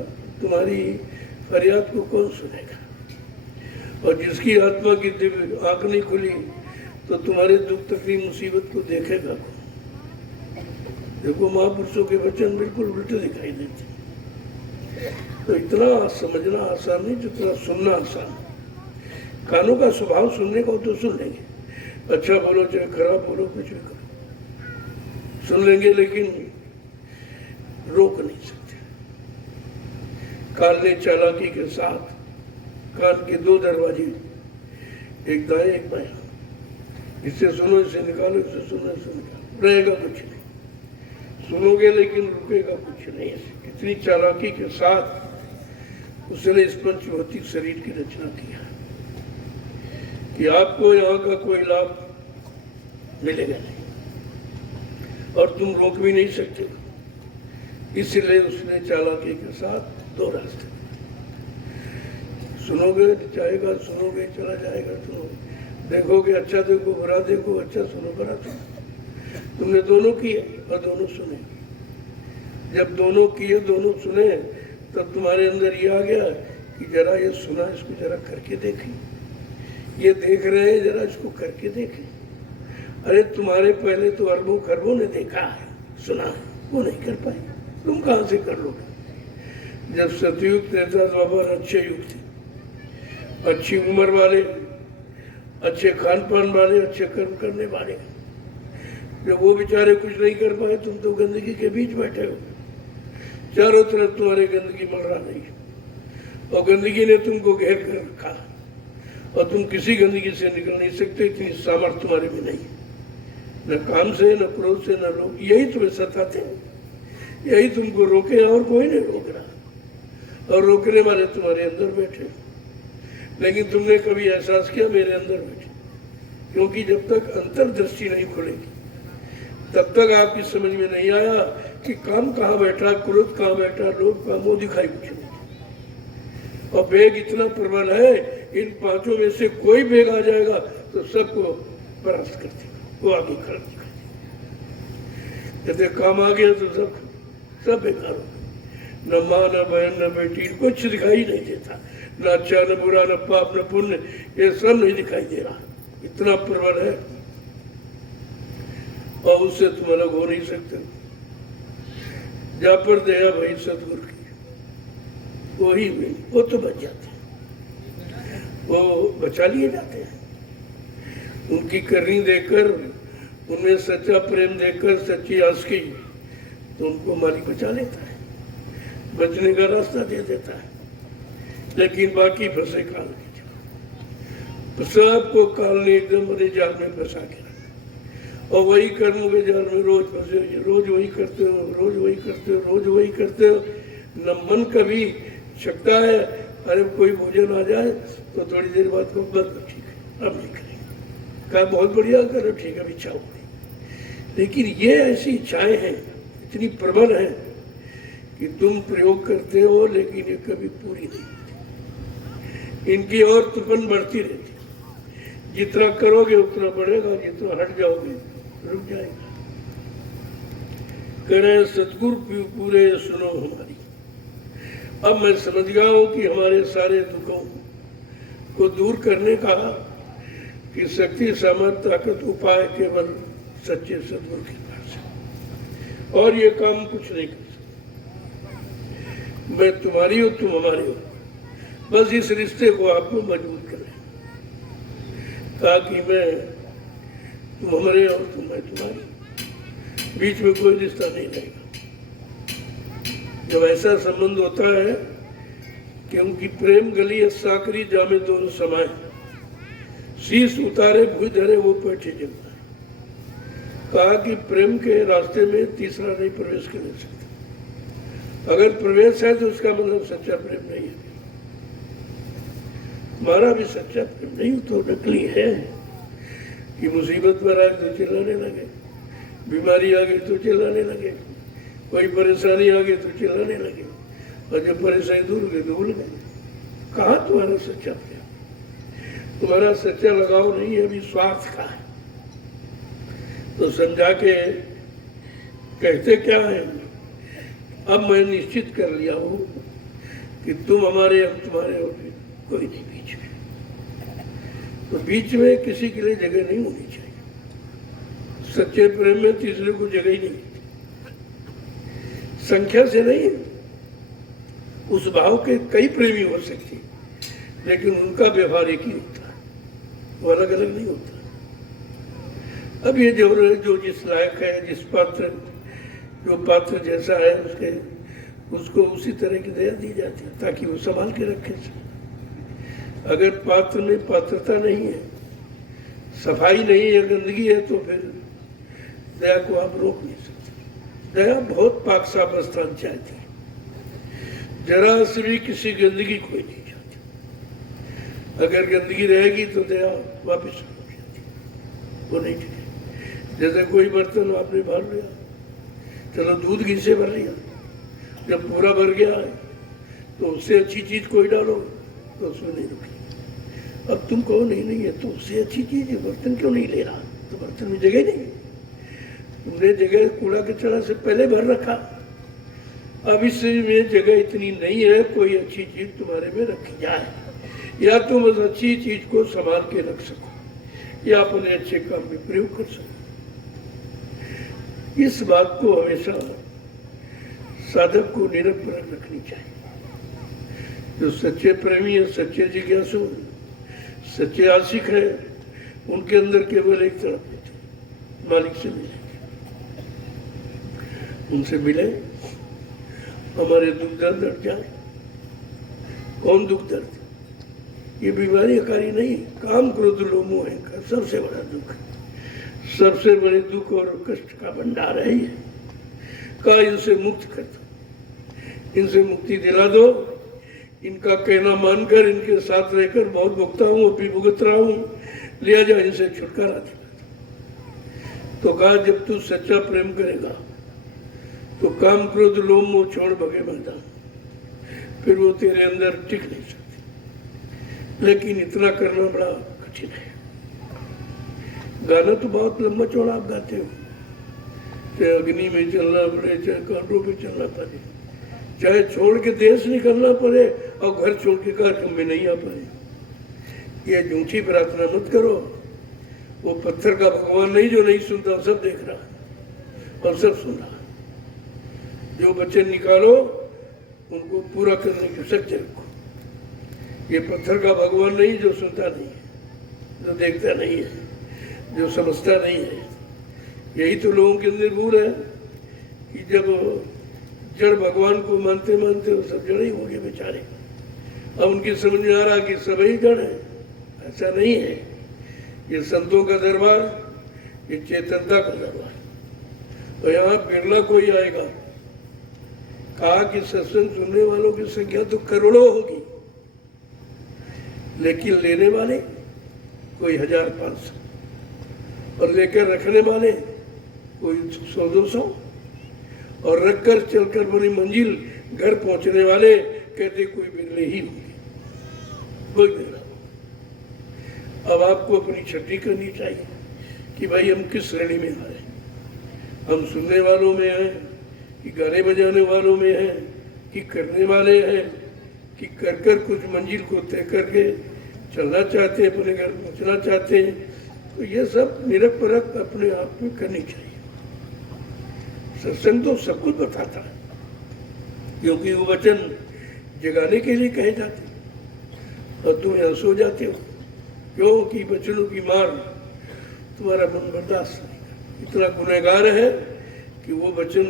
तुम्हारी फरियाद को कौन सुनेगा? और जिसकी आत्मा की दिव्य आंख नहीं खुली तो तुम्हारे दुख तकलीफ मुसीबत को देखेगा कौन? देखो महापुरुषों के वचन बिल्कुल उल्टे दिखाई देते। तो इतना समझना आसान नहीं जितना सुनना आसान। कानों का स्वभाव सुनने का हो तो सुन लेंगे, अच्छा बोलो चाहे खराब बोलो, कुछ भी करो सुन लेंगे, लेकिन रोक नहीं सकते। काल ने चालाकी के साथ कान के दो दरवाजे, एक दाएं एक बाएं, इससे सुनो इससे निकालो, इससे सुनो इससे निकालो, रहेगा कुछ नहीं। सुनोगे लेकिन रुकेगा कुछ नहीं। इतनी चालाकी के साथ उसने इस पंचभौतिक शरीर की रचना किया कि आपको यहाँ का कोई लाभ मिलेगा नहीं और तुम रोक भी नहीं सकते। इसलिए उसने चालाकी के साथ दो रास्ते, सुनोगे जाएगा, सुनोगे चला जाएगा, सुनोगे देखोगे अच्छा देखो बुरा देखो, अच्छा सुनो बुरा सुनो। तुमने दोनों किए और दोनों सुने। जब दोनों किए दोनों सुने तब तुम्हारे अंदर ये आ गया कि जरा ये सुना इसको जरा करके देखें, ये देख रहे हैं जरा इसको करके देखें। अरे तुम्हारे पहले तो अरबों खरबों ने देखा है सुना है, वो नहीं कर पाए, तुम कहाँ से कर लोगे। जब सतयुग त्रेता द्वापर अच्छे युग थे, अच्छी उम्र वाले, अच्छे खान पान वाले, अच्छे कर्म करने वाले, जब वो बेचारे कुछ नहीं कर पाए, तुम तो गंदगी के बीच बैठे हो, चारों तरफ तुम्हारे गंदगी मर रहा नहीं और गंदगी ने तुमको घेर कर रखा और तुम किसी गंदगी से निकल नहीं सकते। इतनी सामर्थ्य तुम्हारे में नहीं, न काम से न क्रोध से न लोग, यही तुम्हें सताते हैं, यही तुमको रोके और कोई नहीं रोक रहा और रोकने वाले तुम्हारे अंदर बैठे। लेकिन तुमने कभी एहसास किया मेरे अंदर बैठे, क्योंकि जब तक अंतर्दृष्टि नहीं खुलेगी तब तक आपकी समझ में नहीं आया कि काम कहाँ बैठा, क्रोध कहाँ बैठा, लोभ कहाँ, वो दिखाई कुछ नहीं। और वेग इतना प्रबल है, इन पांचों में से कोई वेग आ जाएगा तो सबको परास्त कर देगा, वो आगे खड़ा दिखाई देगा। यदि काम आ गया तो सब बेकार हो, न माँ न बहन न बेटी, कुछ दिखाई नहीं देता, न अच्छा न बुरा न पाप न पुण्य, ये सब नहीं दिखाई दे रहा, इतना प्रबल है और उससे तुम अलग हो नहीं सकते। जा पर दया भाई सतगुरु की, वही में वो तो बच जाते हैं, वो बचा लिए जाते हैं। उनकी करनी देकर, उनमें सच्चा प्रेम देकर, सच्ची आस्की, तो उनको मालिक बचा लेता है, बचने का रास्ता दे देता है। लेकिन बाकी फंसे काल की जगह, सबको काल ने एकदम बड़े जाल में फंसा के रखा और वही कर्म के जाल में रोज फंसे हो, रोज वही करते हो, रोज वही करते हो, रोज वही करते हो। न मन कभी सकता है अरे कोई भोजन आ जाए तो थोड़ी देर बाद को बस ठीक है अब नहीं करेंगे, कहा बहुत बढ़िया करो ठीक है इच्छा हो गई। लेकिन ये ऐसी इच्छाएं हैं इतनी प्रबल है कि तुम प्रयोग करते हो लेकिन ये कभी पूरी नहीं होती, इनकी और तुपन बढ़ती रहती, जितना करोगे उतना बढ़ेगा, जितना हट जाओगे रुक जाएगा। करें सतगुरु पूरे सुनो हमारी। अब मैं समझ गया हूं कि हमारे सारे दुखों को दूर करने का कि शक्ति सामर्थ्य ताकत उपाय केवल सच्चे सतगुरु के पास है और ये काम कुछ नहीं कर सकता। मैं तुम्हारी हो तुम हमारे हो, बस इस रिश्ते को आपको मजबूत करें ताकि मैं तुम हमारे और तुम मैं तुम्हारी, बीच में कोई रिश्ता नहीं रहेगा। जब ऐसा संबंध होता है क्योंकि प्रेम गली साकरी जामे दोनों समाये, शीश उतारे भूई धरे वो बैठे जमना। कहा कि प्रेम के रास्ते में तीसरा नहीं प्रवेश कर सकता, अगर प्रवेश है तो उसका मतलब सच्चा प्रेम नहीं है। हमारा भी सच्चा प्रेम नहीं तो नकली है कि मुसीबत पर आए तो चिल्लाने लगे, बीमारी आ गई तो चिल्लाने लगे, कोई परेशानी आ गई तो चिल्लाने लगे और जब परेशानी दूर गई तो भूल गए। कहाँ तुम्हारा सच्चा प्रेम? तुम्हारा सच्चा लगाव नहीं है, अभी स्वार्थ का है। तो समझा के कहते क्या है, अब मैं निश्चित कर लिया हूँ कि तुम हमारे हम तुम्हारे हो, कोई नहीं बीच में। तो बीच में किसी के लिए जगह नहीं होनी चाहिए। सच्चे प्रेम में तीसरे को जगह ही नहीं, संख्या से नहीं, उस भाव के कई प्रेमी हो सकते लेकिन उनका व्यवहार एक ही होता है, वो अलग अलग नहीं होता। अब ये जो जिस लायक है, जिस पात्र जो पात्र जैसा है उसको उसी तरह की दया दी जाती है ताकि वो संभाल के रखे। अगर पात्र में पात्रता नहीं है, सफाई नहीं है, गंदगी है, तो फिर दया को आप रोक नहीं सकते। दया बहुत पाक साफ स्थान चाहती है, जरा से भी किसी गंदगी कोई नहीं चाहती। अगर गंदगी रहेगी तो दया वापस हो जाती, वो नहीं ठीक है। जैसे कोई बर्तन आपने भर लिया, चलो दूध घी से भर लिया, जब पूरा भर गया है तो उससे अच्छी चीज कोई डालो तो उसमें नहीं रुकी। अब तुम कहो नहीं नहीं है तो उससे अच्छी चीज है, बर्तन क्यों नहीं ले रहा, तो बर्तन में जगह नहीं, तुमने जगह कूड़ा कचरा से पहले भर रखा, अब इसमें जगह इतनी नहीं है कोई अच्छी चीज तुम्हारे में रखी जाए, या तुम उस अच्छी चीज को संभाल के रख सको या अपने अच्छे काम में प्रयोग कर सको। इस बात को हमेशा साधक को निरंतर रखनी चाहिए। जो सच्चे प्रेमी है, सच्चे जिज्ञासु, सच्चे आशिक है, उनके अंदर केवल एक तड़प होती है, मालिक से मिले, उनसे मिले, हमारे दुख दर्द हट जाए। कौन दुख दर्द? ये बीमारी अकारी नहीं, काम क्रोध लोभ मोह अहंकार सबसे बड़ा दुख है, सबसे बड़े दुख और कष्ट का भंडार है ये। का इनसे मुक्त कर दो, इनसे मुक्ति दिला दो, इनका कहना मानकर इनके साथ रहकर बहुत भुगता हूँ, अभी भुगत रहा हूँ, लिया जाए इनसे छुटकारा दिला। तो कहा जब तू सच्चा प्रेम करेगा तो काम क्रोध लोभ मोह छोड़ भगे मैदान, फिर वो तेरे अंदर टिक नहीं सकती। लेकिन इतना करना बड़ा कठिन है। गाना तो बहुत लंबा चौड़ा आप गाते हो, चाहे अग्नि में चलना पड़े, चाहे कांटों पे चलना पड़े, चाहे छोड़ के देश निकलना पड़े और घर छोड़ के कार्यक्रम में नहीं आ पाए। ये झूठी प्रार्थना मत करो। वो पत्थर का भगवान नहीं जो नहीं सुनता, सब देख रहा और सब सुन रहा। जो वचन निकालो उनको पूरा करने की शक्ति रखो। ये पत्थर का भगवान नहीं जो सुनता नहीं है, जो देखता नहीं है, जो समझता नहीं है। यही तो लोगों के अंदर भूल है कि जब जड़ भगवान को मानते मानते वो सब जड़ ही हो गए बेचारे। अब उनकी समझ में आ रहा कि सब ही जड़ है, ऐसा नहीं है। ये संतों का दरबार, ये चेतनता का दरबार। तो यहाँ बिरला कोई आएगा। कहा कि सत्संग सुनने वालों की संख्या तो करोड़ों होगी, लेकिन लेने वाले कोई 1000-500 और लेकर रखने वाले कोई 100-200 और रखकर चलकर बड़ी मंजिल घर पहुंचने वाले कहते कोई बिरले ही होंगे, कोई बिरला। अब आपको अपनी छठी करनी चाहिए कि भाई हम किस श्रेणी में आए। हम सुनने वालों में हैं कि गाने बजाने वालों में हैं कि करने वाले हैं कि कर कर कुछ मंजिल को तय करके चलना चाहते हैं, अपने घर पहुंचना चाहते हैं। तो ये सब निरख परख अपने आप में करनी चाहिए। सत्संग तो सब कुछ बताता है, क्योंकि वो वचन जगाने के लिए कहे जाते हैं और तुम यहाँ सो जाते हो क्योंकि वचनों की मार तुम्हारा मन बर्दाश्त नहीं कर। इतना गुनहगार है कि वो वचन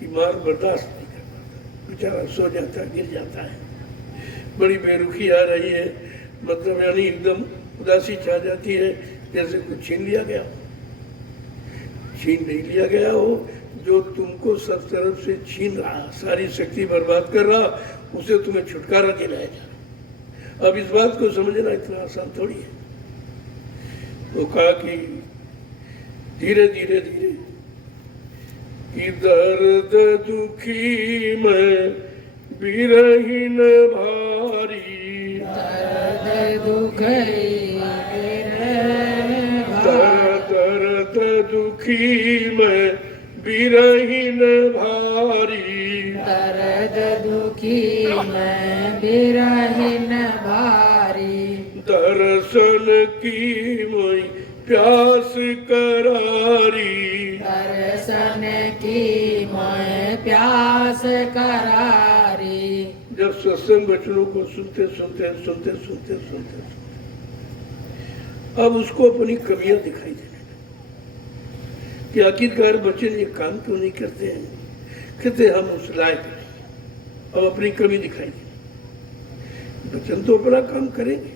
की मार बर्दाश्त नहीं कर पाता, बेचारा सो जाता है, गिर जाता है। बड़ी बेरुखी आ रही है, मतलब यानी एकदम उदासी छा जाती है, जैसे कुछ छीन लिया गया। छीन नहीं लिया गया हो, जो तुमको सब तरफ से छीन रहा, सारी शक्ति बर्बाद कर रहा, उसे तुम्हें छुटकारा दिलाया जा रहा। अब इस बात को समझना इतना आसान थोड़ी है। तो कहा कि धीरे धीरे धीरे कि दर्द दुखी मैं बिरहीन भारी, दर्द दुखी दर्द दुखी मैं बिरहीन भारी, दर्द दुखी मैं बिरहीन भारी, दर्शन की मैं प्यास करारी, दर्शन की मैं प्यास करारी। जब सत्संग वचनों को सुनते सुनते सुनते सुनते सुनते अब उसको अपनी कमियां दिखाई देने लगी कि आखिरकार वचन ये काम क्यों नहीं करते हैं। कहते हम उस लायक नहीं। अब अपनी कमी दिखाई दी। वचन तो अपना काम करेंगे,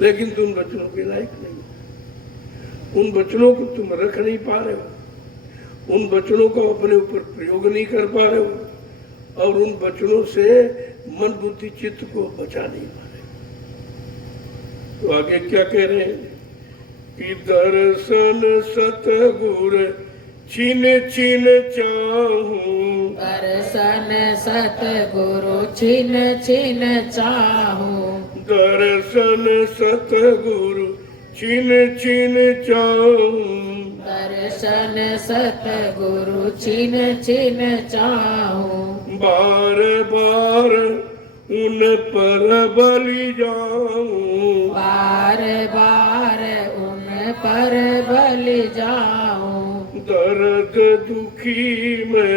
लेकिन तुम वचनों के लायक नहीं। उन वचनों को तुम रख नहीं पा रहे हो, उन वचनों को अपने ऊपर प्रयोग नहीं कर पा रहे हो और उन वचनों से मन बुद्धि चित्त को बचा नहीं पा रहे। तो आगे क्या कह रहे हैं कि दर्शन सतगुर छिन छिन चाहूं, दर्शन सतगुरु छिन छिन चाहूं, दर्शन सतगुरु छिन छिन चाहूं, दर्शन सतगुरु छिन छिन चाहूं, बार बार उन पर बलि जाऊं, बार बार उन पर बलि जाऊं, दर्द दुखी में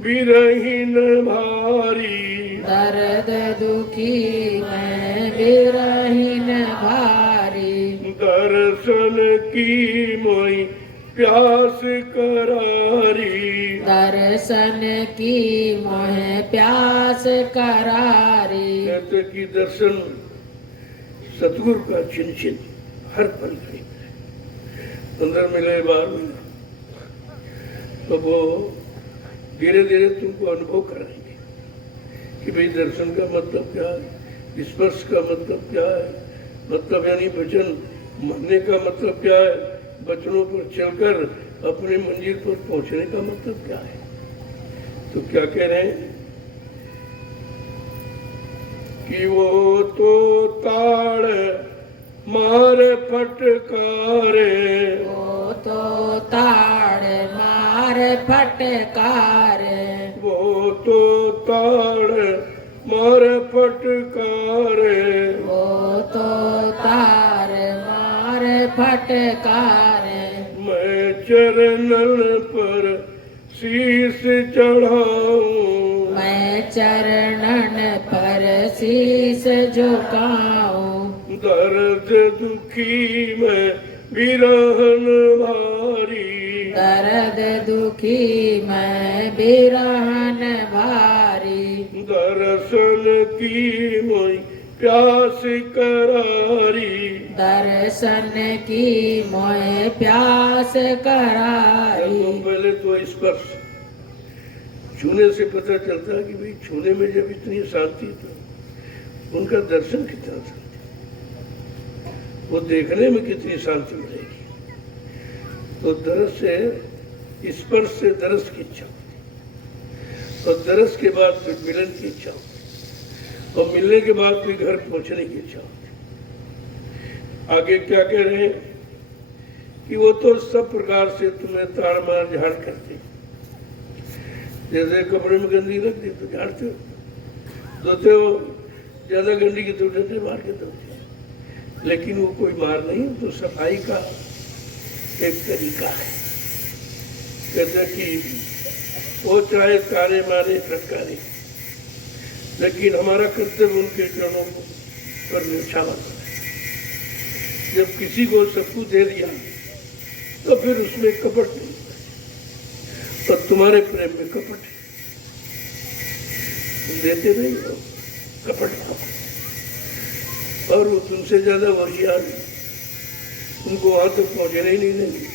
विरहीन भारी, दर्द दुखी मैं विरहीन भारी, दर्शन की मोई प्यास करारी, दर्शन की मोह प्यास करारी, कहते कि दर्शन सतगुरु का चिन्ह चिन्ह हर पल घड़ी अंदर मिले बाहर मिला, तो वो धीरे धीरे तुमको अनुभव कराएंगे कि भाई दर्शन का मतलब क्या है, स्पर्श का मतलब क्या है, मतलब यानी वचन मानने का मतलब क्या है, वचनों पर चलकर अपने मंजिल पर पहुंचने का मतलब क्या है। तो क्या कह रहे हैं कि वो तो ताड़ मार फटकारे, वो तो ताड़ मार फटकार, वो तो ताड़ मार फटकारे, वो तो तार मार फटकार, मैं चरणन पर शीश चढ़ाऊं, मैं चरणन पर शीस झुकाऊं, दर्द दुखी में विरहन भारी, दर्द दुखी मैं बिरहन भारी, दर्शन की मोई प्यास करारी, दर्शन की मोह प्यास करारी, तो पहले तो स्पर्श छूने से पता चलता है कि भाई छूने में जब इतनी शांति तो उनका दर्शन कितना शांति, वो देखने में कितनी शांति मिलेगी। तो दरस से स्पर्श से दरस की इच्छा होती और दरस के बाद फिर मिलन की इच्छा होती और मिलने के बाद फिर घर पहुंचने की इच्छा होती। आगे क्या कह रहे हैं कि वो तो सब प्रकार से तुम्हें ताड़ मार झाड़ करते, जैसे कपड़े में गंदगी लग दी तो झाड़ते हो, धोते हो, ज्यादा गंदगी की तो डंडे मार के धोते, लेकिन वो कोई मार नहीं, तो सफाई का एक तरीका है। कहते कि वो चाहे तारे मारे फटकारे, लेकिन हमारा कर्तव्य उनके चरणों पर न्यौछावर है। जब किसी को सब कुछ दे दिया तो फिर उसमें कपट नहीं, तो तुम्हारे प्रेम में कपट है, तुम देते नहीं हो, कपट हो, और वो तुमसे ज्यादा होशियार है, तुमको वहां तक पहुंचने ही नहीं देंगे,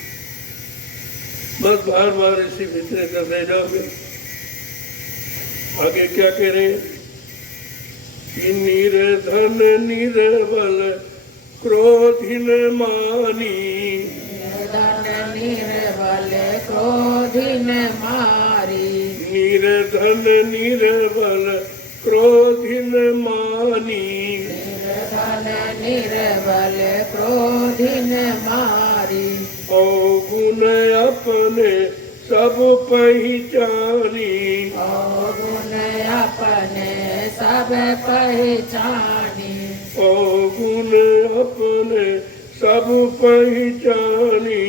बस बार बार इसी भीतरे कर रह जाओगे। आगे क्या कह रहे हैं कि निर्धन निर्बल क्रोधिन मानी, निर्धन निर्बल क्रोधिन मारी, निर्धन निर्बल क्रोधिन मानी, निर्धन निर्बल क्रोधिन मारी, अवगुण अपने सब पहचानी, अवगुण अपने सब पहचानी, अवगुण अपने सब पहचानी,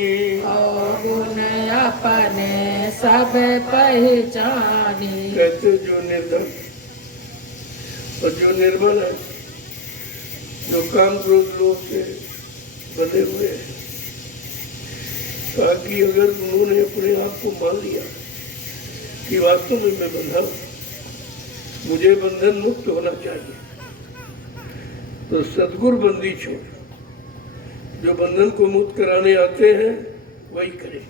अवगुण अपने सब पहचानी। कहते जो निर्धन और जो निर्बल है, जो काम क्रोध लोभ से बने हुए हैं, ताकि अगर उन्होंने अपने आप को मान लिया कि वास्तव में मैं बंधा हूं, मुझे बंधन मुक्त होना चाहिए, तो सद्गुरु बंदी छोड़, जो बंधन को मुक्त कराने आते हैं वही करें।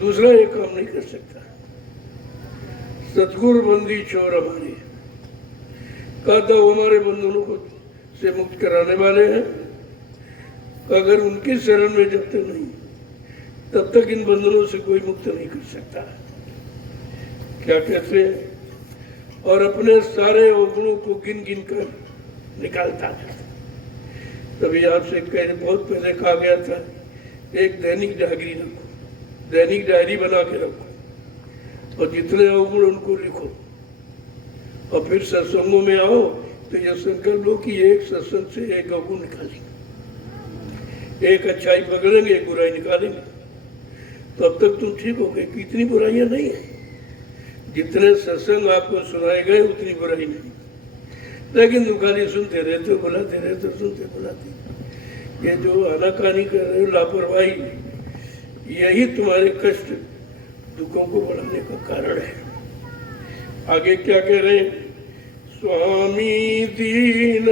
दूसरा ये काम नहीं कर सकता। सतगुरु बंदी छोर हमारे कहता वो हमारे बंधनों को से मुक्त कराने वाले हैं। अगर उनकी शरण में जब तक नहीं तब तक इन बंधनों से कोई मुक्त नहीं कर सकता। क्या कहते हैं? और अपने सारे अवगुणों को गिन गिन कर निकालता है। तभी आपसे बहुत पहले कहा गया था एक दैनिक डायरी रखो, दैनिक डायरी बना के रखो और जितने अवगुण उनको लिखो और फिर सत्संगों में आओ तो यह संकल्प लो कि एक सत्संग से एक अवगुण निकालेंगे, एक अच्छाई पकड़ेंगे, एक बुराई निकालेंगे। तो अब तक तुम ठीक हो गए कि इतनी बुराइयां नहीं है। जितने सत्संग आपको सुनाए गए उतनी बुराई नहीं, लेकिन तुम खाली सुनते रहते हो, बुलाते रहते हो, सुनते बुलाते। ये जो आनाकानी कर रहे हो, लापरवाही, यही तुम्हारे कष्ट दुखों को बढ़ाने का कारण है। आगे क्या कह रहे हैं? स्वामी दीन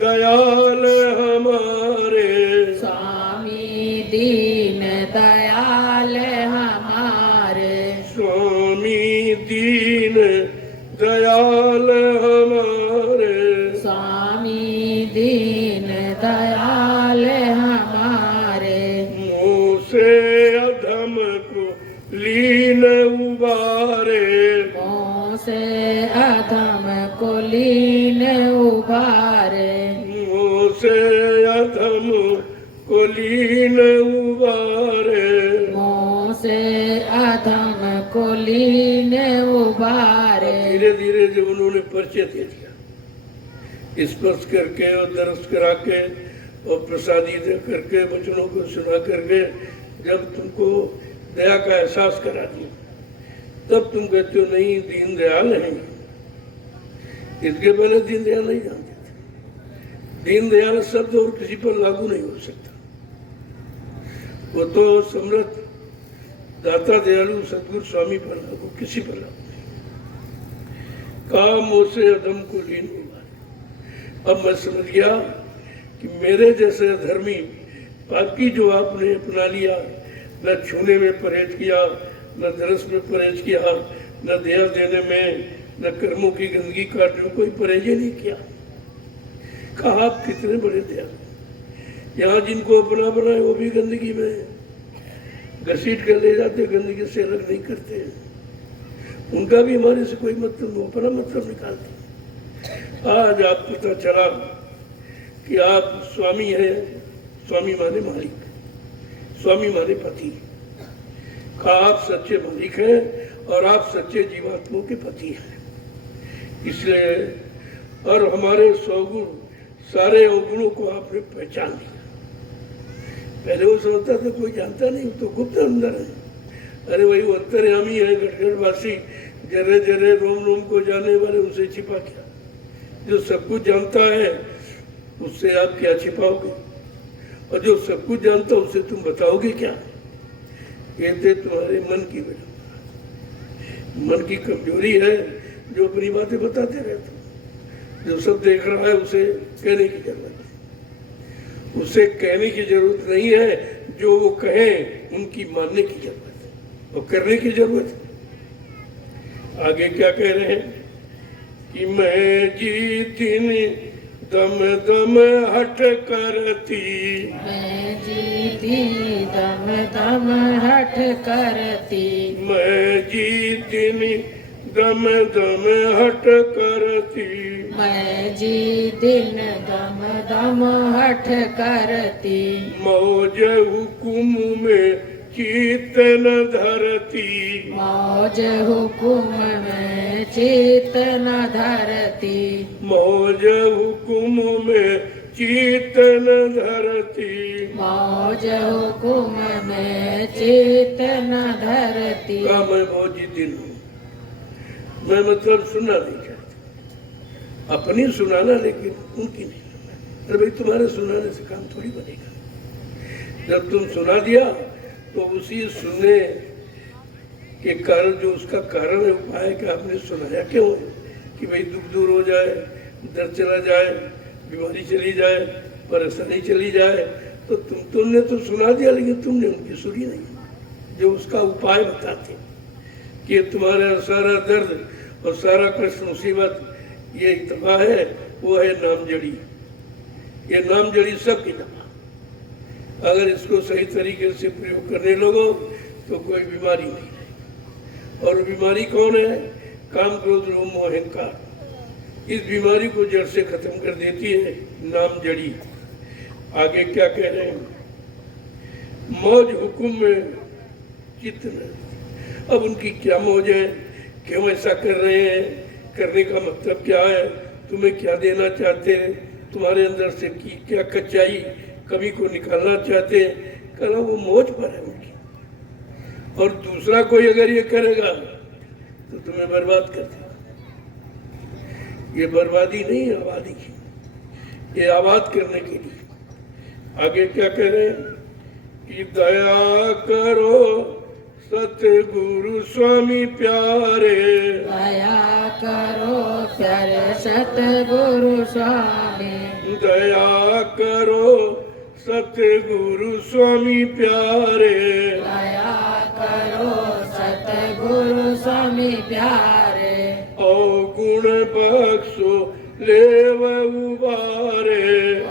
दयाल हमारे, स्वामी दीन दयाल हमारे, स्वामी दीन दयाल हमारे, स्वामी दीन दयाल हमारे। मुँह से अधम को लीन उबारे, मुँह से अधम को लीन उबारे, मुँह से अधम को लीन उबारे, मुँह से अधम को लीन उबारे। धीरे धीरे जब उन्होंने परिचय दे दिया, स्पर्श करके और दर्श करा के और प्रसादी दे करके वचनों को सुना करके जब तुमको दया का एहसास करा दिया, तब तुम कहते हो नहीं दीन दयाल है। इसके पहले दीन दयाल नहीं जानते थे। दीन दयाल शब्द और किसी पर लागू नहीं हो सकता। वो तो समृद्ध दाता दयालु सतगुरु स्वामी पर लागू, किसी पर लागू नहीं। काम से अधम को लीन हुआ। अब मैं समझ गया कि मेरे जैसे धर्मी बाकी जो आपने अपना लिया, न छूने में परहेज किया, न दरस में परहेज किया, न दया देने में, न कर्मों की गंदगी काटने में कोई परहेज ही नहीं किया। कहा आप कितने बड़े दयालु। यहाँ जिनको अपना बनाए वो भी गंदगी में घसीट कर ले जाते, गंदगी से अलग नहीं करते। उनका भी हमारे से कोई मतलब, अपना मतलब निकालते। आज आप पता चला कि आप स्वामी हैं। स्वामी माने मालिक, स्वामी माने पति। का आप सच्चे मालिक हैं और आप सच्चे जीवात्माओं के पति हैं। इसलिए और हमारे सौगुण सारे अवगुणों को आपने पहचान लिया। पहले वो समझता था कोई जानता नहीं, तो गुप्त अंदर है। अरे वही वो अंतर्यामी है, गढ़गढ़वासी, जरे जरे रोम रोम को जाने वाले, उनसे छिपा क्या? जो सब कुछ जानता है उससे आप क्या छिपाओगे? और जो सब कुछ जानता उससे तुम बताओगे क्या? ये तो तुम्हारे मन की वजह, मन की कमजोरी है जो अपनी बातें बताते रहते। जो सब देख रहा है उसे कहने की जरूरत है, उसे कहने की जरूरत नहीं है। जो वो कहे उनकी मानने की जरूरत है और करने की जरूरत है। आगे क्या कह रहे हैं कि मैं जीतिन दम दम हट करती, मैं जीती दम दम हट करती, मैं जीतिन दम दम हट करती, मैं जी दिन दम दम हट करती। मौज हुकुम में चित न धरती, मौज हुकुम में चित न धरती, मौज हुकुम में चित न धरती, मौज हुकुम में चित न धरती। का मैं मौजिदिन हूँ। मैं मतलब सुनना नहीं चाहती, अपनी सुनाना, लेकिन उनकी नहीं। अरे भाई तुम्हारे सुनाने से काम थोड़ी बनेगा। जब तुम सुना दिया तो उसी सुनने के कारण, जो उसका कारण है, उपाय कि आपने सुनाया क्यों है कि भाई दुख दूर हो जाए, दर्द चला जाए, बीमारी चली जाए, परेशानी चली जाए। तो तुमने तो सुना दिया, लेकिन तुमने उनकी सुनी नहीं। जो उसका उपाय बताते कि तुम्हारा सारा दर्द और सारा कष्ट मुसीबत ये दवा है, वो है नाम जड़ी। ये नाम जड़ी सबकी दवा। अगर इसको सही तरीके से प्रयोग करने लगो तो कोई बीमारी नहीं है। और बीमारी कौन है? काम, क्रोध, लोभ, मोह, अहंकार। इस बीमारी को जड़ से खत्म कर देती है नाम जड़ी। आगे क्या कह रहे हैं? मौज हुकुम में चित्त न। अब उनकी क्या मौज है? क्यों ऐसा कर रहे हैं? करने का मतलब क्या है? तुम्हें क्या देना चाहते हैं? तुम्हारे अंदर से की क्या कच्चाई कमी को निकालना चाहते हैं? कहना वो मौज पर है उनकी। और दूसरा कोई अगर ये करेगा तो तुम्हें बर्बाद कर देगा। ये बर्बादी नहीं है, आबादी है। ये आबाद करने के लिए। आगे क्या कह रहे हैं कि दया करो सतगुरु स्वामी प्यारे। दया करो प्यारे सतगुरु स्वामी। दया करो सतगुरु स्वामी प्यारे। दया करो सतगुरु स्वामी प्यारे। गुण बख्शो लेव उबारे।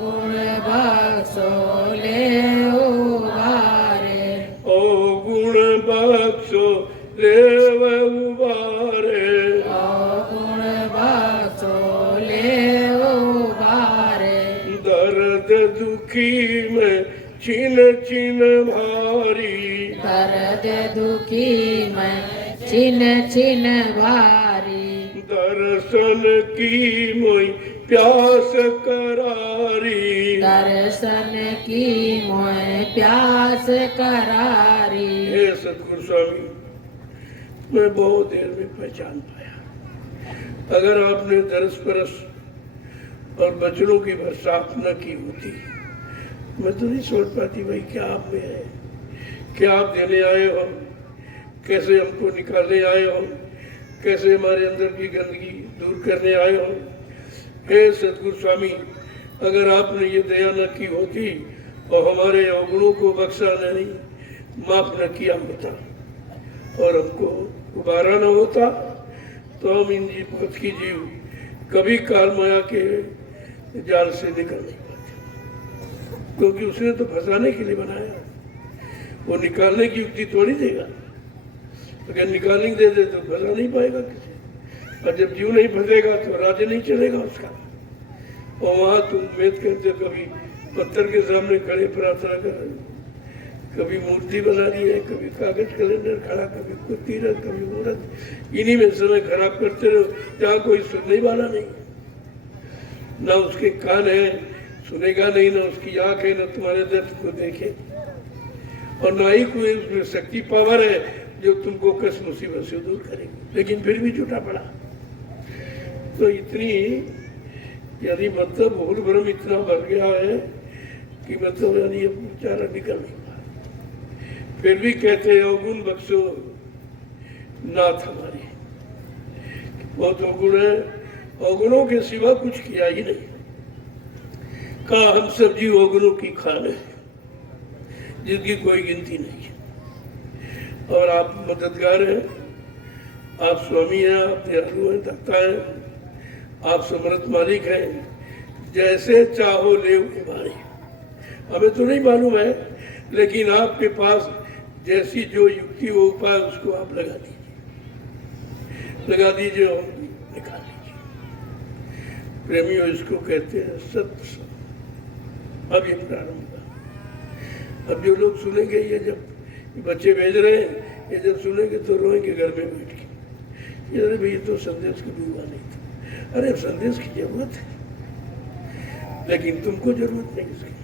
गुण बख्शो ले उबारे। गुण बख्शो लेव उबारे। गुण बख्शो ले उबारे। दर्द दुखी में छिन छिन भारी। दर्द दुखी में छिन छिन भारी। दर्शन की मोई प्यास करारी। दर्शन की मोह प्यास करारी। हे सतगुरु स्वामी, मैं बहुत देर में पहचान पाया। अगर आपने दरस परस और बचनों की बरसात न की होती, मैं तो नहीं सोच पाती भाई क्या आप में है, क्या आप देने आए हो, कैसे हमको निकालने आए हो, कैसे हमारे अंदर की गंदगी दूर करने आए हो। हे सतगुरु स्वामी, अगर आपने ये दया न की होती और हमारे अवगुणों को बख्शा नहीं, माफ न किया होता और हमको उबारा न होता, तो हम इन पथ की जीव कभी काल माया के जाल से निकल नहीं पाते। क्योंकि उसने तो फंसाने के लिए बनाया, वो निकालने की युक्ति थोड़ी देगा। अगर निकालने दे दे तो फंसा नहीं पाएगा किसी, और जब जीव नहीं फंसेगा तो राज्य नहीं चलेगा उसका। और वहाँ तुम वेद करते, कभी पत्थर के सामने खड़े प्रार्थना कर रहे, कभी मूर्ति बना दी है, कभी कागज कैलेंडर खड़ा, कभी कुछ तीरथ, कभी मूर्त। इन्हीं में समय खराब करते रहो, जहाँ कोई सुनने वाला नहीं, ना उसके कान है सुनेगा नहीं, ना उसकी आंख है ना तुम्हारे दर्द को देखे, और ना ही कोई उसमें शक्ति पावर है जो तुमको कष्ट मुसीबत से दूर करेगी। लेकिन फिर भी झूठा पड़ा। तो इतनी यदि मतलब भूल भ्रम इतना बढ़ गया है कि मतलब यानी ये बेचारा निकल नहीं पा। फिर भी कहते हैं अवगुण बख्शो नाथ हमारे। बहुत अवगुण है, अवगुणों के सिवा कुछ किया ही नहीं। कहा हम सब जीव अवगुणों की खान है जिसकी कोई गिनती नहीं है। और आप मददगार हैं, आप स्वामी हैं, आप दयालु हैं, दाता हैं, आप समर्थ मालिक हैं। जैसे चाहो ले उबारे। हमें तो नहीं मालूम है, लेकिन आपके पास जैसी जो युक्ति हो उपाय उसको आप लगा दीजिए और निकाल लीजिए। प्रेमियों, इसको कहते हैं सत्य। अब ये प्रारंभ हुआ। अब जो लोग सुनेंगे, ये जब बच्चे भेज रहे हैं, ये जब सुनेंगे तो रोएंगे घर में बैठ के, ये अरे भाई तो संदेश की दुआ नहीं था। अरे संदेश की जरूरत है, लेकिन तुमको जरूरत नहीं इसकी।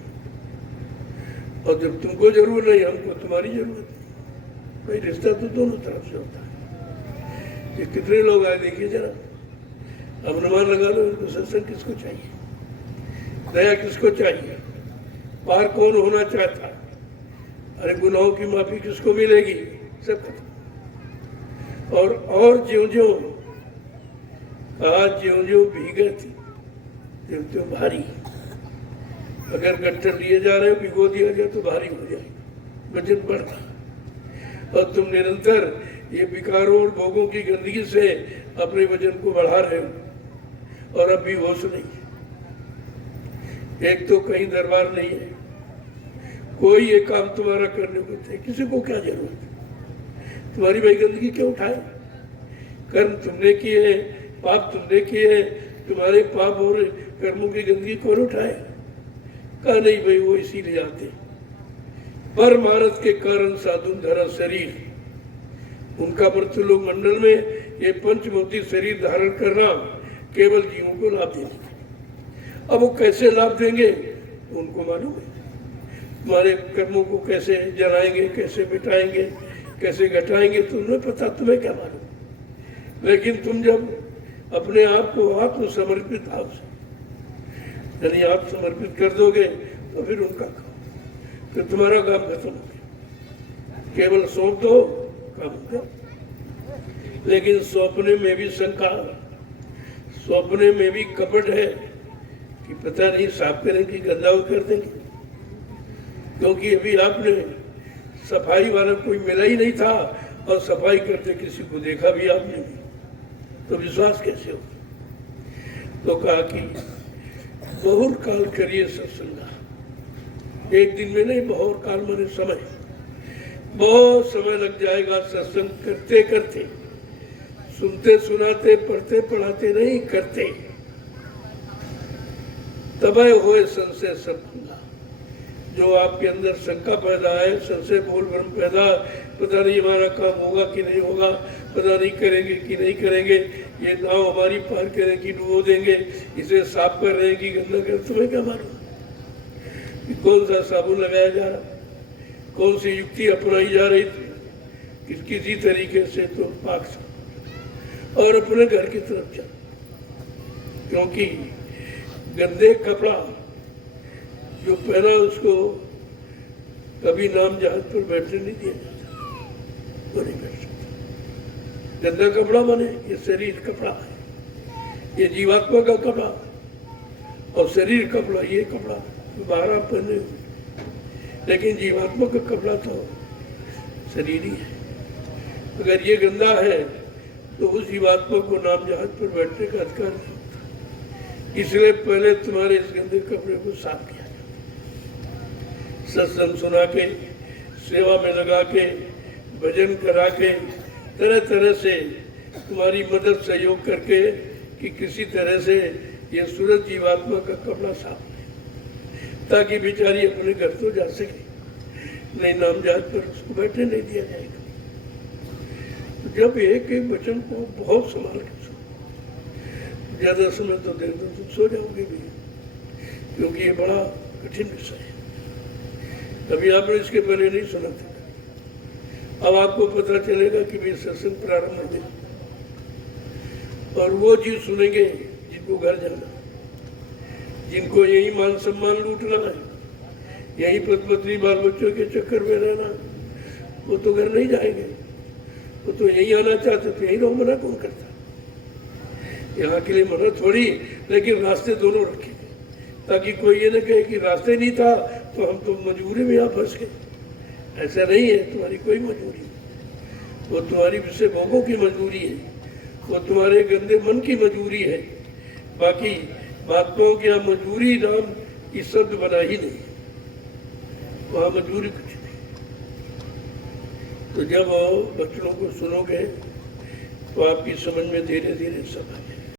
और जब तुमको जरूरत नहीं, हमको तुम्हारी जरूरत नहीं। भाई रिश्ता तो दोनों तरफ से होता है। ये कितने लोग आए देखिए जरा, अनुमान लगा लो इनको सत्संग किसको चाहिए, दया किसको चाहिए, पार कौन होना चाहता है, अरे गुनाहों की माफी किसको मिलेगी, सब खत्म। और ज्यों-ज्यों आज ज्यों-ज्यों भीगे थी त्यों भारी। अगर गट्ठर लिए जा रहे हो, भिगो दिया जाए तो भारी हो जाएगा, वजन बढ़ता। और तुम निरंतर ये विकारों और भोगों की गंदगी से अपने वजन को बढ़ा रहे हो और अब भी होश नहीं। एक तो कहीं दरबार नहीं है, कोई ये काम तुम्हारा करने को थे, किसी को क्या जरूरत है? तुम्हारी भाई गंदगी क्यों उठाए? कर्म तुमने किए, पाप तुमने किए, तुम्हारे पाप और कर्मों की गंदगी कौन उठाए? कहा नहीं भाई, वो इसीलिए आते परमार्थ के कारण साधु धरा शरीर, उनका मृत्युलोक मंडल में ये पंचभौतिक शरीर धारण करना केवल जीवों को लाभ देने। अब वो कैसे लाभ देंगे उनको मालूम है। तुम्हारे कर्मों को कैसे जलाएंगे, कैसे मिटाएंगे, कैसे घटाएंगे, तुम्हें पता, तुम्हें क्या मालूम। लेकिन तुम जब अपने आप को आत्मसमर्पित भाव से यानी आप समर्पित कर दोगे तो फिर उनका काम, फिर तुम्हारा काम खत्म हो गया। केवल सौंप दो, काम हो गया। लेकिन सौंपने में भी शंका, सौंपने में भी कपट है कि पता नहीं साफ करेंगे, गंदा कर देंगे। क्योंकि अभी आपने सफाई वाला कोई मिला ही नहीं था और सफाई करते किसी को देखा भी आपने नहीं, तो विश्वास कैसे हो? तो कहा कि बहुत काल करिए सत्संग। एक दिन में नहीं, बहुत काल माने समय, बहुत समय लग जाएगा सत्संग करते करते, सुनते सुनाते, पढ़ते पढ़ाते नहीं, करते। तबय होए संशय सब खुला। जो आपके अंदर शंका पैदा है, संशय बोल भ्रम पैदा, पता नहीं हमारा काम होगा कि नहीं होगा, पता नहीं करेंगे कि नहीं करेंगे, ये नाव हमारी पार करें कि डुबो देंगे, इसे साफ कर रहे हैं कि गंदा कर, तुम्हें क्या मालूम कौन सा साबुन लगाया जा रहा, कौन सी युक्ति अपनाई जा रही थी, किसी तरीके से तो पाक और अपने घर की तरफ जा। क्योंकि गंदे कपड़ा जो पहना उसको कभी नाम जहाज पर बैठने नहीं दिया जाता, वो नहीं बैठ सकता। गंदा कपड़ा माने ये शरीर कपड़ा है, ये जीवात्मा का कपड़ा, और शरीर कपड़ा ये कपड़ा तो बाहर आप पहने हुए, लेकिन जीवात्मा का कपड़ा तो शरीर ही है। अगर ये गंदा है तो उस जीवात्मा को नाम जहाज पर बैठने का अधिकार नहीं होता। इसलिए पहले तुम्हारे इस गंदे कपड़े को साफ किया जाए, सत्संग सुना के, सेवा में लगा के, भजन करा के, तरह तरह से तुम्हारी मदद सहयोग करके कि किसी तरह से ये सूरज जीवात्मा का कपड़ा साफ है, ताकि बेचारी अपने घर तो जा सके, नहीं नाम जहाज पर उसको बैठने नहीं दिया जाएगा। जब एक एक वचन को बहुत संभाल के सुनो, ज्यादा समय तो दे दो तो सो जाओगे भी, क्योंकि ये बड़ा कठिन विषय है। अभी आपने इसके पहले नहीं सुना था, अब आपको पता चलेगा कि भी सत्संग प्रारंभ हो गया। और वो चीज सुनेंगे जिनको घर जाना, जिनको यही मान सम्मान लूटना है, यही पति पत्नी बाल बच्चों के चक्कर में रहना, वो तो घर नहीं जाएंगे, वो तो यही आना चाहते, तो यही रहो, मना कौन करता? यहाँ के लिए मना थोड़ी, लेकिन रास्ते दोनों रखे ताकि कोई ये न कहे कि रास्ते नहीं था तो हम तो मजबूरी में यहाँ फंस गए। ऐसा नहीं है, तुम्हारी कोई मजबूरी नहीं, वो तुम्हारी विषय भोगों की मजबूरी है, वो तुम्हारे गंदे मन की मजबूरी है। बाकी महात्माओं के यहाँ मजबूरी नाम की शब्द बना ही नहीं, वहाँ मजबूरी कुछ नहीं। तो जब बच्चों को सुनोगे तो आपकी समझ में धीरे धीरे सब